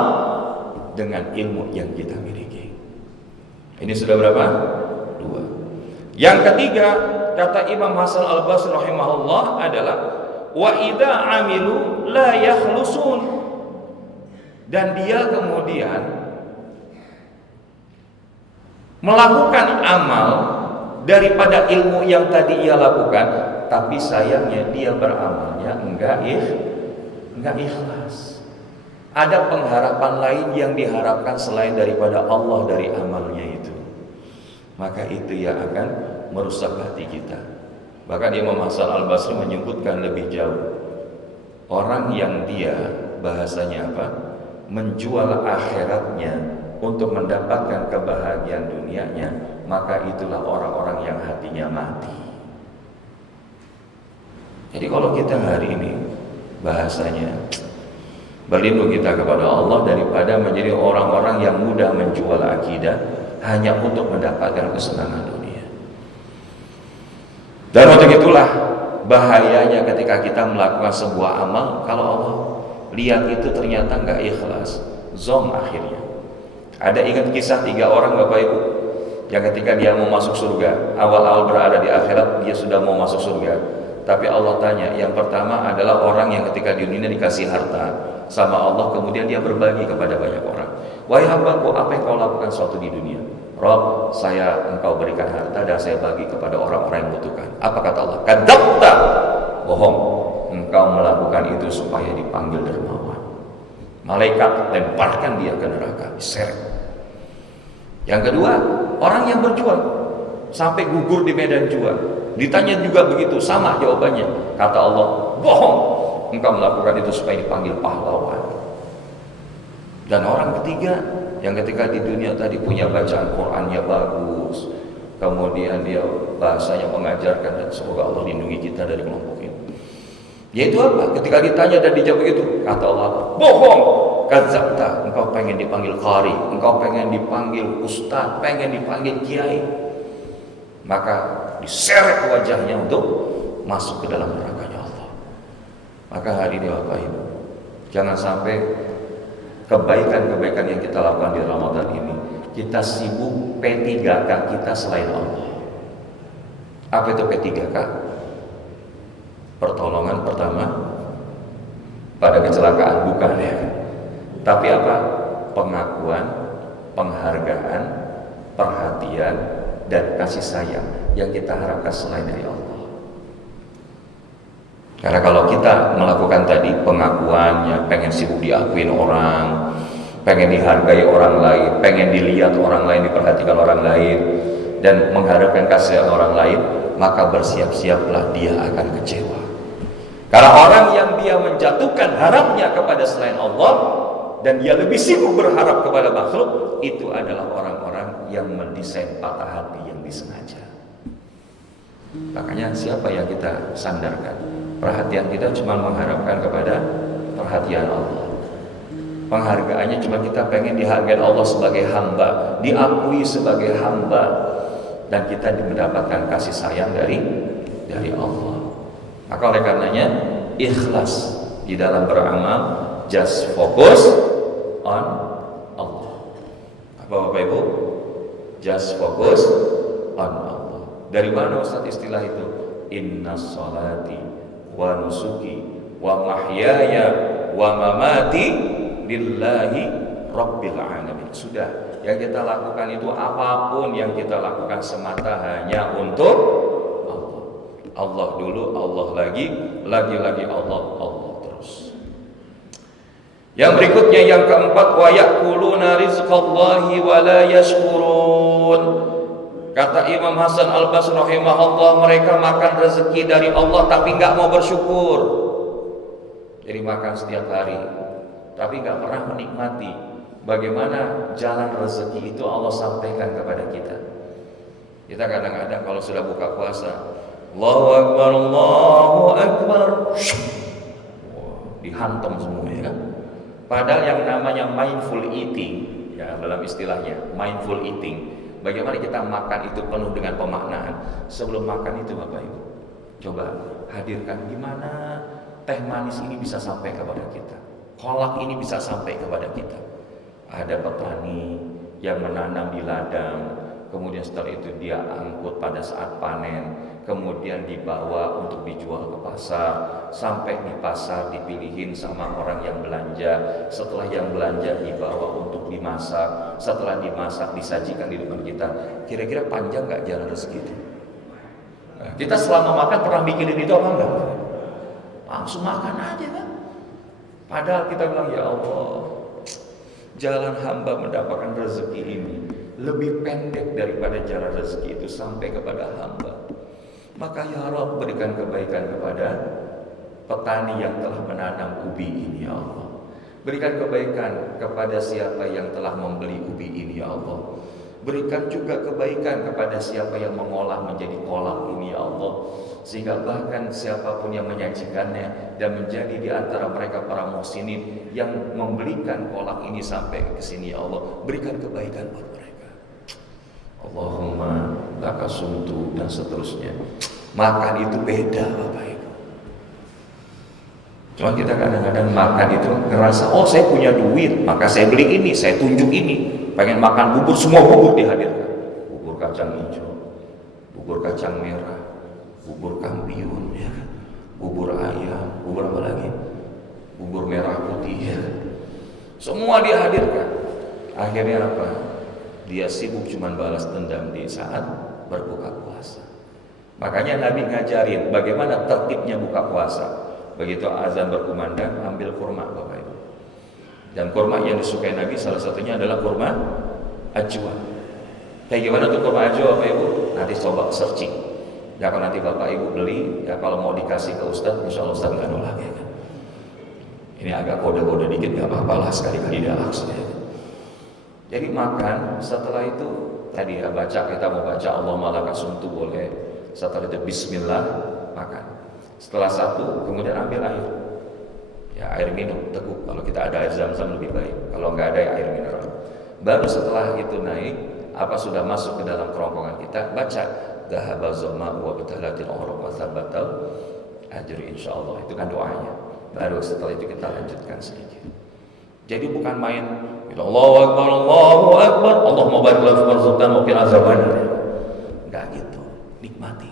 dengan ilmu yang kita miliki. Ini sudah berapa? 2. Yang ketiga, kata Imam Hasan Al-Basri rahimahullah adalah wa idza amilu la yakhlusun. Dan dia kemudian melakukan amal daripada ilmu yang tadi ia lakukan, tapi sayangnya dia beramalnya enggak ikhlas. Ada pengharapan lain yang diharapkan selain daripada Allah dari amalnya itu. Maka itu yang akan merusak hati kita. Bahkan Imam Hasan Al-Basri menyebutkan lebih jauh. Orang yang dia bahasanya apa? Menjual akhiratnya untuk mendapatkan kebahagiaan dunianya, maka itulah orang-orang yang hatinya mati. Jadi kalau kita hari ini bahasanya berlindung kita kepada Allah daripada menjadi orang-orang yang mudah menjual akidah hanya untuk mendapatkan kesenangan dunia. Dan untuk itulah bahayanya ketika kita melakukan sebuah amal, kalau Allah lihat itu ternyata nggak ikhlas, zom akhirnya. Ada ingat kisah 3 orang Bapak Ibu yang ketika dia mau masuk surga, awal-awal berada di akhirat dia sudah mau masuk surga, tapi Allah tanya, yang pertama adalah orang yang ketika di dunia dikasih harta sama Allah, kemudian dia berbagi kepada banyak orang. Wahai hambaku, apa yang kau lakukan suatu di dunia? Rob, engkau berikan harta dan saya bagi kepada orang-orang yang membutuhkan. Apa kata Allah? Kadzabta, bohong, engkau melakukan itu supaya dipanggil dermawan. Malaikat lemparkan dia ke neraka, diseret. Yang kedua, orang yang berjuang sampai gugur di medan juang. Ditanya juga begitu, sama jawabannya. Kata Allah, bohong, engkau melakukan itu supaya dipanggil pahlawan. Dan orang ketiga yang ketika di dunia tadi punya bacaan Qurannya bagus, kemudian dia bahasanya mengajarkan, dan semoga Allah lindungi kita dari kelompok ini. Yaitu apa? Ketika ditanya dan dijawab itu, kata Allah, bohong, kadzabta, engkau pengen dipanggil qari, engkau pengen dipanggil ustaz, pengen dipanggil kiai, maka diseret wajahnya untuk masuk ke dalam nerakanya Allah. Maka hari ini Bapak Ibu, jangan sampai kebaikan-kebaikan yang kita lakukan di Ramadan ini kita sibuk P3K kita selain Allah. Apa itu P3K? Pertolongan pertama pada kecelakaan, bukan ya. Tapi apa? Pengakuan, penghargaan, perhatian, dan kasih sayang yang kita harapkan selain dari Allah. Karena kalau kita melakukan tadi pengakuannya, pengen sibuk diakuin orang, pengen dihargai orang lain, pengen dilihat orang lain, diperhatikan orang lain, dan mengharapkan kasih orang lain, maka bersiap-siaplah dia akan kecewa. Karena orang yang dia menjatuhkan harapnya kepada selain Allah dan dia lebih sibuk berharap kepada makhluk, itu adalah orang-orang yang mendesain patah hati yang disengaja. Makanya siapa yang kita sandarkan? Perhatian kita cuma mengharapkan kepada perhatian Allah. Penghargaannya cuma kita pengen dihargai Allah sebagai hamba, diakui sebagai hamba, dan kita mendapatkan kasih sayang dari Allah. Maka oleh karenanya ikhlas di dalam beramal, just focus on Allah. Apa Bapak Ibu? Just focus on Allah. Dari mana Ustaz istilah itu? Inna sholati wa nusuki wa mahyaya wa mamati lillahi rabbil alamin. Sudah, yang kita lakukan itu apapun yang kita lakukan semata hanya untuk Allah. Allah dulu, Allah lagi Allah, Allah terus. Yang berikutnya, yang keempat, wa ya'kuluna rizqallahi wa la yashkurun. Kata Imam Hasan Al-Basri rahimahullah, mereka makan rezeki dari Allah tapi enggak mau bersyukur. Jadi makan setiap hari tapi enggak pernah menikmati bagaimana jalan rezeki itu Allah sampaikan kepada kita. Kita kadang-kadang kalau sudah buka puasa, Allahu Akbar, Allahu Akbar, dihantam semua ya kan. Padahal yang namanya mindful eating, ya dalam istilahnya mindful eating, bagaimana kita makan itu penuh dengan pemaknaan. Sebelum makan itu Bapak Ibu, coba hadirkan gimana teh manis ini bisa sampai kepada kita, kolak ini bisa sampai kepada kita. Ada petani yang menanam di ladang, kemudian setelah itu dia angkut pada saat panen, kemudian dibawa untuk dijual ke pasar. Sampai di pasar dipilihin sama orang yang belanja. Setelah yang belanja dibawa untuk dimasak. Setelah dimasak disajikan di depan kita. Kira-kira panjang gak jalan rezeki itu? Nah, kita selama makan pernah mikirin itu apa enggak? Langsung makan aja kan. Padahal kita bilang, ya Allah, jalan hamba mendapatkan rezeki ini lebih pendek daripada jalan rezeki itu sampai kepada hamba. Maka ya Rabb, berikan kebaikan kepada petani yang telah menanam ubi ini ya Allah. Berikan kebaikan kepada siapa yang telah membeli ubi ini ya Allah. Berikan juga kebaikan kepada siapa yang mengolah menjadi kolak ini ya Allah. Sehingga bahkan siapapun yang menyajikannya dan menjadi di antara mereka para muhsinin yang membelikan kolak ini sampai ke sini ya Allah, berikan kebaikan buat mereka. Allahumma laka sumtu, dan seterusnya. Makan itu beda Bapak Ibu. Cuma kita kadang-kadang makan itu ngerasa, oh saya punya duit, maka saya beli ini, saya tunjuk ini. Pengen makan bubur, semua bubur dihadirkan. Bubur kacang hijau, bubur kacang merah, bubur kampiun, ya kan? Bubur ayam, bubur apa lagi? Bubur merah putih, ya. Semua dihadirkan. Akhirnya apa? Dia sibuk cuman balas dendam di saat berbuka puasa. Makanya Nabi ngajarin bagaimana tertibnya buka puasa. Begitu azan berkumandang, ambil kurma Bapak Ibu. Dan kurma yang disukai Nabi salah satunya adalah kurma ajwa. Kayak gimana tuh kurma ajwa Bapak Ibu? Nanti coba searching. Ya kalau nanti Bapak Ibu beli, ya kalau mau dikasih ke Ustadz, insya Allah Ustadz nggak nolak ya kan. Ini agak kode-kode dikit, nggak apa-apa lah, sekali-kali dia langsung ya. Jadi makan, setelah itu tadi ya kita mau baca Allah malaka sumtu boleh. Setelah itu bismillah, makan. Setelah satu, kemudian ambil air. Ya air minum, teguk. Kalau kita ada air zam-zam lebih baik. Kalau nggak ada ya air mineral. Baru setelah itu naik, sudah masuk ke dalam kerongkongan kita, baca dhahaba zama wa batalatil uruq wa thabatal ajr insyaallah. Itu kan doanya. Baru setelah itu kita lanjutkan sedikit. Jadi bukan main Allahu akbar Allahu akbar Allahumma barik lana warzuqna wa qina azabannar. Enggak gitu. Nikmati.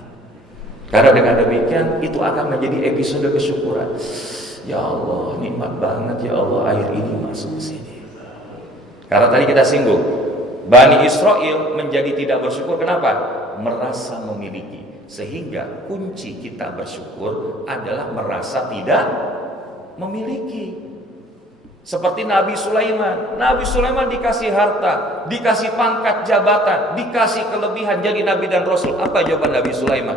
Karena dengan demikian itu akan menjadi episode kesyukuran. Ya Allah, nikmat banget ya Allah air ini masuk ke sini. Karena tadi kita singgung, Bani Israel menjadi tidak bersyukur kenapa? Merasa memiliki. Sehingga kunci kita bersyukur adalah merasa tidak memiliki. Seperti Nabi Sulaiman. Nabi Sulaiman dikasih harta, dikasih pangkat jabatan, dikasih kelebihan jadi Nabi dan Rasul. Apa jawaban Nabi Sulaiman?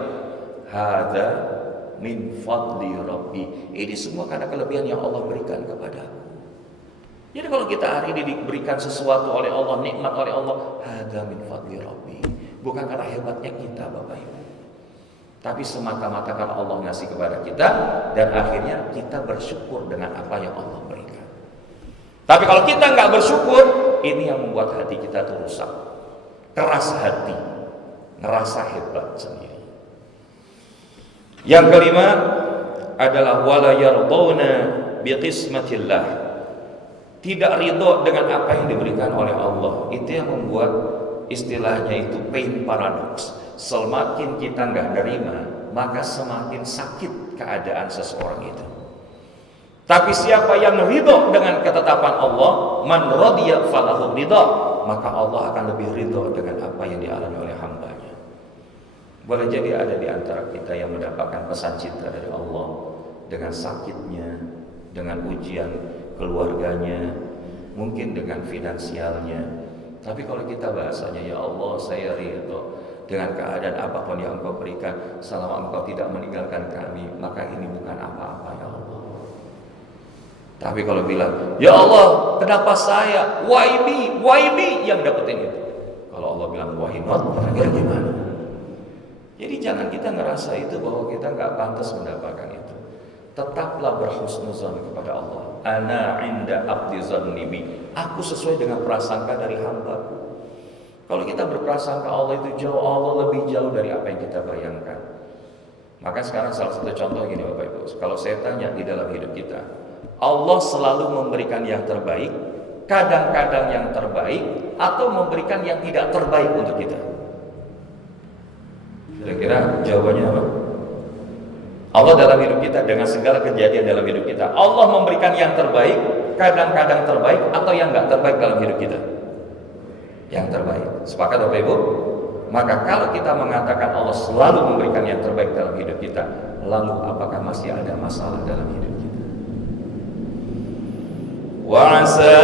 Hadza min fadli Rabbi. Ini semua karena kelebihan yang Allah berikan kepadaku. Jadi kalau kita hari ini diberikan sesuatu oleh Allah, nikmat oleh Allah, hadza min fadli Rabbi. Bukan karena hebatnya kita Bapak Ibu, tapi semata-mata karena Allah ngasih kepada kita, dan akhirnya kita bersyukur dengan apa yang Allah berikan. Tapi kalau kita nggak bersyukur, ini yang membuat hati kita tuh rusak, keras hati, ngerasa hebat sendiri. Yang kelima adalah wala yardawna biqismatillah. Tidak ridho dengan apa yang diberikan oleh Allah. Itu yang membuat istilahnya itu pain paradox. Semakin kita nggak nerima, maka semakin sakit keadaan seseorang itu. Tapi siapa yang ridho dengan ketetapan Allah, man radiya falahu ridha, maka Allah akan lebih ridho dengan apa yang dialami oleh hambanya. Boleh jadi ada di antara kita yang mendapatkan pesan cinta dari Allah dengan sakitnya, dengan ujian keluarganya, mungkin dengan finansialnya. Tapi kalau kita bahasanya, ya Allah saya ridho dengan keadaan apapun yang Engkau berikan, selama Engkau tidak meninggalkan kami, maka ini bukan apa-apa ya Allah. Tapi kalau bilang, ya Allah kenapa saya, why me yang dapetin itu? Kalau Allah bilang why not, kira-kira gimana? Jadi jangan kita ngerasa itu bahwa kita nggak pantas mendapatkan itu. Tetaplah berhusnuzan kepada Allah. Ana inda abdi zanni bi. Aku sesuai dengan prasangka dari hamba. Kalau kita berprasangka Allah itu jauh, Allah lebih jauh dari apa yang kita bayangkan. Maka sekarang salah satu contoh gini Bapak Ibu. Kalau saya tanya di dalam hidup kita, Allah selalu memberikan yang terbaik, kadang-kadang yang terbaik, atau memberikan yang tidak terbaik untuk kita. Kira-kira jawabannya apa? Allah dalam hidup kita, dengan segala kejadian dalam hidup kita, Allah memberikan yang terbaik, kadang-kadang terbaik, atau yang enggak terbaik dalam hidup kita? Yang terbaik. Sepakat Bapak Ibu? Maka kalau kita mengatakan Allah selalu memberikan yang terbaik dalam hidup kita, lalu apakah masih ada masalah dalam hidup kita? Wa 'asa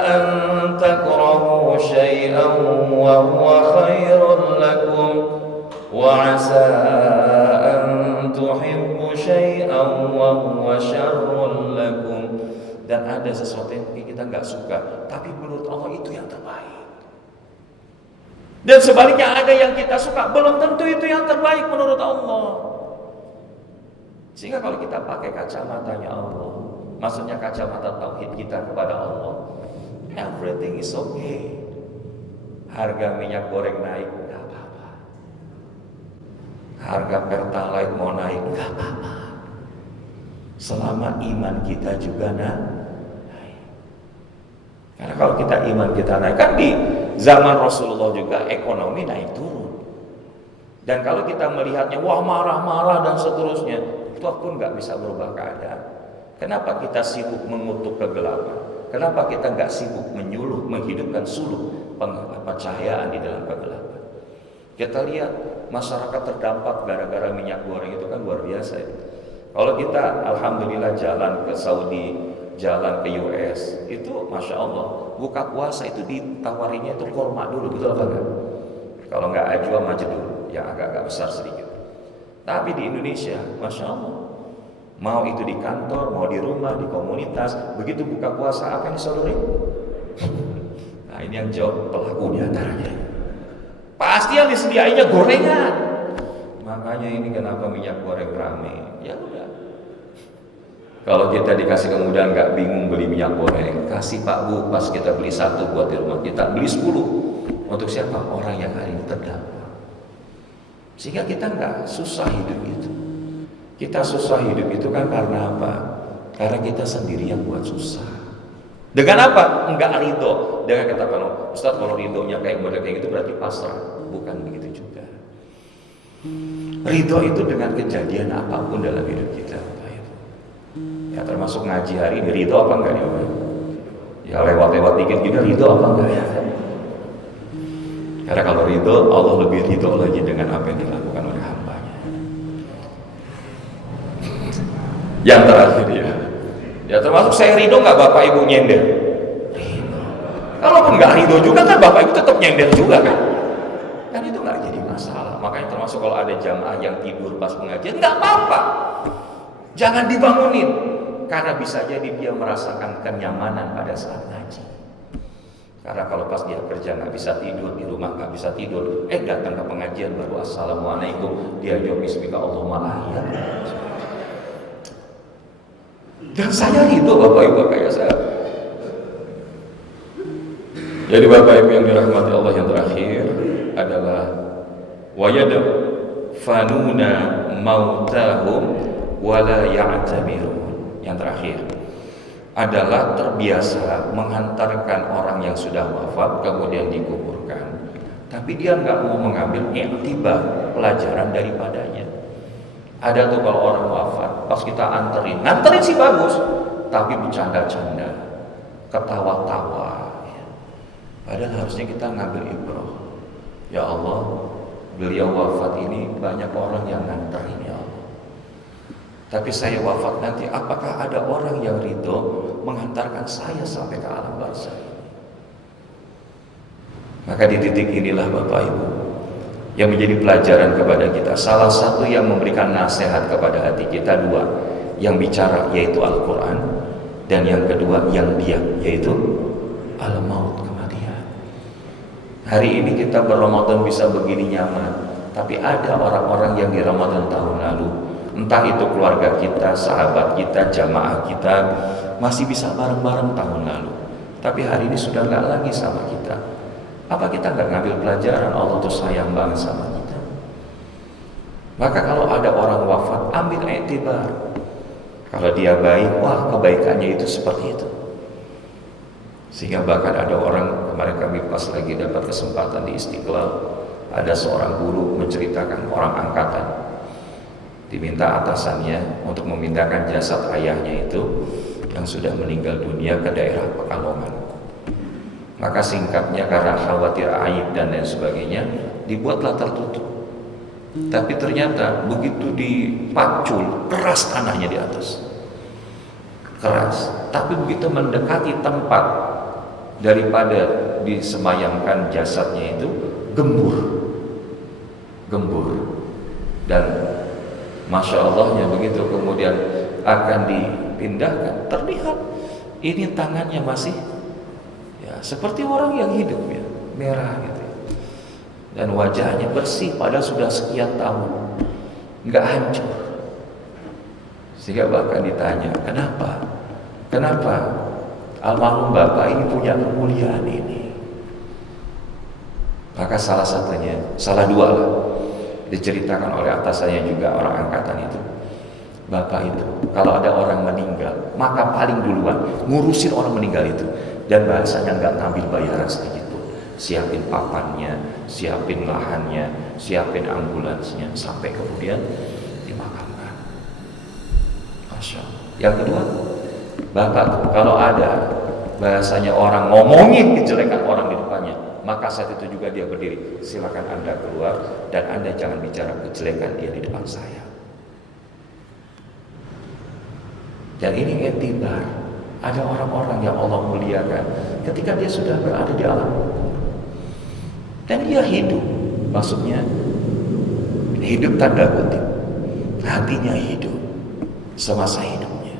an takrahu syai'an wa huwa khairun lakum wa 'asa an tuhibbu syai'an wa huwa syarrun lakum. Dan ada sesuatu yang mungkin kita nggak suka, tapi menurut Allah itu yang terbaik. Dan sebaliknya ada yang kita suka, belum tentu itu yang terbaik menurut Allah. Sehingga kalau kita pakai kacamatanya Allah, maksudnya kacamata tauhid kita kepada Allah, everything is okay. Harga minyak goreng naik, nggak apa-apa. Harga pertalite mau naik, nggak apa-apa. Selama iman kita juga naik. Karena kalau kita iman kita naik, kan di zaman Rasulullah juga ekonomi naik turun. Dan kalau kita melihatnya, wah marah-marah dan seterusnya, itu pun nggak bisa berubah keadaan. Kenapa kita sibuk mengutuk kegelapan? Kenapa kita nggak sibuk menyuluh, menghidupkan suluh pencahayaan di dalam kegelapan? Kita lihat masyarakat terdampak gara-gara minyak goreng itu kan luar biasa ya. Kalau kita alhamdulillah jalan ke Saudi, jalan ke US, itu Masya Allah, buka puasa itu ditawarinya itu kurma dulu, betul apa enggak? Kalau enggak ajwa maju dulu, yang agak-agak besar sedikit. Tapi di Indonesia, Masya Allah, mau itu di kantor, mau di rumah, di komunitas, begitu buka puasa, apa yang disodorin? Nah, ini yang jawab pelaku di antaranya. Pasti yang disediainya gorengan. Makanya ini kenapa minyak goreng rame. Ya udah. Kalau kita dikasih kemudahan nggak bingung beli minyak goreng, kasih Pak Bu pas kita beli satu buat di rumah kita, beli 10. Untuk siapa? Orang yang hari ini terdampak. Sehingga kita nggak susah hidup itu. Kita susah hidup itu kan karena apa? Karena kita sendiri yang buat susah. Dengan apa? Enggak ridho. Dengan kata kalau Ustaz, kalau ridhonya kayak model kayak gitu berarti pasrah. Bukan begitu juga. Ridho itu dengan kejadian apapun dalam hidup kita. Ya termasuk ngaji hari ini, ridho apa enggak nih? Ya lewat-lewat dikit gitu, ridho apa enggak ya? Karena kalau ridho, Allah lebih ridho lagi dengan apa yang dilakukan oleh hambanya. Yang terakhir ya termasuk saya ridho nggak Bapak Ibu nyender? Ridho. Kalaupun nggak ridho juga kan Bapak Ibu tetap nyender juga kan? Kan itu nggak jadi masalah. Makanya termasuk kalau ada jamaah yang tidur pas pengajian, nggak apa-apa. Jangan dibangunin, karena bisa jadi dia merasakan kenyamanan pada saat ngaji. Karena kalau pas dia kerja nggak bisa tidur, di rumah nggak bisa tidur, datang ke pengajian baru assalamualaikum, dia jawab bismika Allahumma ahya. Dan saya ridho Bapak Ibu kayak saya. Jadi Bapak Ibu yang dirahmati Allah, yang terakhir adalah wayadab fanuna mautahum wala ya'tamirun. Yang terakhir adalah terbiasa menghantarkan orang yang sudah wafat kemudian dikuburkan, tapi dia nggak mau mengambil iktibar, pelajaran daripadanya. Ada tuh kalau orang wafat, pas kita nganterin sih bagus, tapi bercanda-canda, ketawa-tawa. Padahal harusnya kita ngambil ibrah. Ya Allah, beliau wafat ini banyak orang yang nganterin ya Allah. Tapi saya wafat nanti, apakah ada orang yang ridho menghantarkan saya sampai ke alam barzakh ini? Maka di titik inilah Bapak Ibu yang menjadi pelajaran kepada kita. Salah satu yang memberikan nasihat kepada hati kita dua, yang bicara yaitu Al-Quran, dan yang kedua yang diam yaitu al-maut, kematian. Hari ini kita berRamadan bisa begini nyaman, tapi ada orang-orang yang di Ramadan tahun lalu, entah itu keluarga kita, sahabat kita, jamaah kita, masih bisa bareng-bareng tahun lalu, tapi hari ini sudah nggak lagi sama kita. Apa kita nggak ngambil pelajaran Allah tuh sayang banget sama kita? Maka kalau ada orang wafat, ambil iktibar. Kalau dia baik, wah kebaikannya itu seperti itu. Sehingga bahkan ada orang, kemarin kami pas lagi dapat kesempatan di Istiqlal, ada seorang guru menceritakan orang angkatan diminta atasannya untuk memindahkan jasad ayahnya itu yang sudah meninggal dunia ke daerah Pekalongan. Maka singkatnya karena khawatir aib dan lain sebagainya, dibuatlah tertutup. Tapi ternyata begitu dipacul, keras tanahnya di atas, keras. Tapi begitu mendekati tempat daripada disemayamkan jasadnya itu, gembur, dan masya Allahnya begitu kemudian akan dipindahkan, terlihat ini tangannya masih seperti orang yang hidup ya, merah gitu, dan wajahnya bersih padahal sudah sekian tahun nggak hancur. Sehingga bahkan ditanya, kenapa almarhum bapak ini punya kemuliaan ini? Maka salah dua lah, diceritakan oleh atasannya juga orang angkatan itu. Bapak itu kalau ada orang meninggal, maka paling duluan ngurusin orang meninggal itu. Dan bahasanya nggak ngambil bayaran sedikit pun. Siapin papannya, siapin lahannya, siapin ambulansnya, sampai kemudian dimakamkan. Masya Allah. Yang kedua, Bapak tuh kalau ada bahasanya orang ngomongin kejelekan orang di depannya, maka saat itu juga dia berdiri. Silakan Anda keluar dan Anda jangan bicara kejelekan dia di depan saya. Dan ini iktibar. Ada orang-orang yang Allah muliakan ketika dia sudah berada di alam kubur, dan dia hidup, maksudnya hidup tanda kutip, hatinya hidup semasa hidupnya.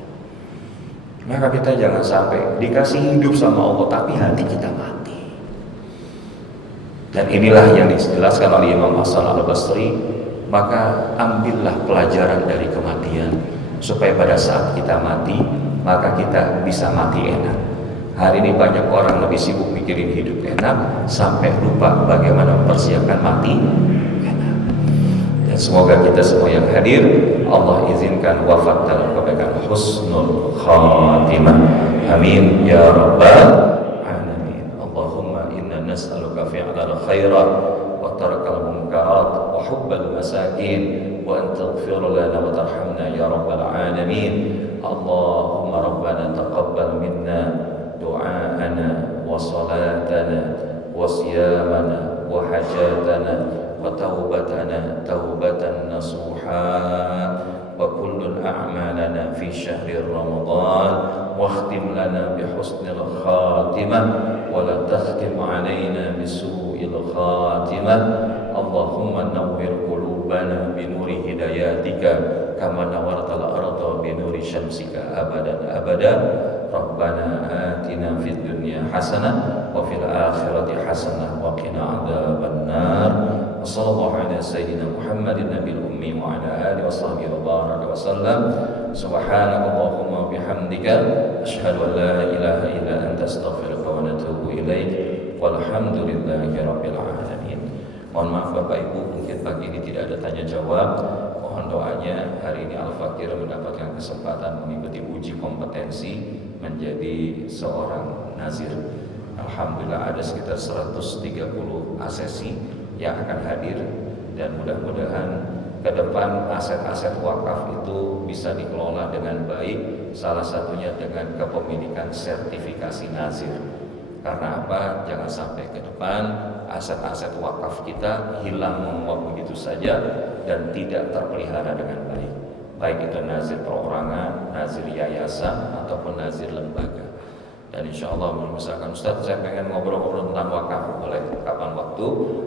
Maka kita jangan sampai dikasih hidup sama Allah tapi hati kita mati. Dan inilah yang dijelaskan oleh Imam Hasan Al-Basri, maka ambillah pelajaran dari kematian supaya pada saat kita mati, maka kita bisa mati enak. Hari ini banyak orang lebih sibuk mikirin hidup enak sampai lupa bagaimana mempersiapkan mati enak. Dan semoga kita semua yang hadir Allah izinkan wafat dalam kebaikan husnul khatimah. Amin ya rabbal alamin. Allahumma inna nas'aluka fi'lal khairat wa tarkal munkarat wa hubbal masakin wa an taghfir lana wa tarhamna ya rabbal alamin. Allahumma rabbana taqabbal minna du'aana wa salatana wa siyamana wa hajatana wa taubatana taubatan nasuha wa kullun a'malana fi syahri Ramadan wa khtim lana bi husnil khatimah wa la takhtim alaina bi su'il khatimah. Allahumma nawwir qulubana bi nuri hidayatika kama nawartal arda bi nuri syamsika abadan abada. Rabbana atina fid dunya hasanah wa fil akhirati hasanah wa qina adzabannar. Wa sallallahu ala sayyidina Muhammadin nabiyil ummi wa ala alihi wa sahbihi wa baraka wa sallam. Subhanakallahumma wa bihamdika asyhadu an la ilaha illa anta astaghfiruka wa atubu ilaik. Walhamdulillahi rabbil alamin. Mohon maaf Bapak Ibu, mungkin pagi ini tidak ada tanya jawab. Mohon doanya hari ini Al-Fakir mendapatkan kesempatan mengikuti uji kompetensi menjadi seorang nazir. Alhamdulillah ada sekitar 130 asesi yang akan hadir, dan mudah-mudahan ke depan aset-aset wakaf itu bisa dikelola dengan baik, salah satunya dengan kepemilikan sertifikasi nazir. Karena apa? Jangan sampai ke depan aset-aset wakaf kita hilang menguap begitu saja dan tidak terpelihara dengan baik. Baik itu nazir perorangan, nazir yayasan, ataupun nazir lembaga. Dan insya Allah misalkan Ustaz, saya pengen ngobrol-ngobrol tentang wakaf, boleh kapan waktu,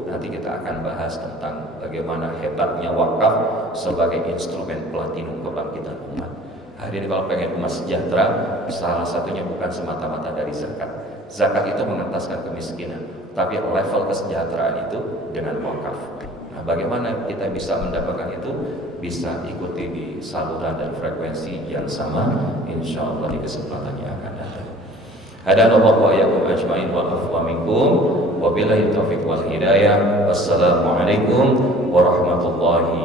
nanti kita akan bahas tentang bagaimana hebatnya wakaf sebagai instrumen platinum kebangkitan umat. Hari ini kalau pengen umat sejahtera, salah satunya bukan semata-mata dari zakat. Zakat itu mengentaskan kemiskinan, tapi level kesejahteraan itu dengan wakaf. Nah, bagaimana kita bisa mendapatkan itu? Bisa ikuti di saluran dan frekuensi yang sama, insya Allah di kesempatan yang akan datang. Hadanallahu wa iyyakum ajmain wal afwa minkum wa billahi taufiq wal hidayah. Wassalamualaikum warahmatullahi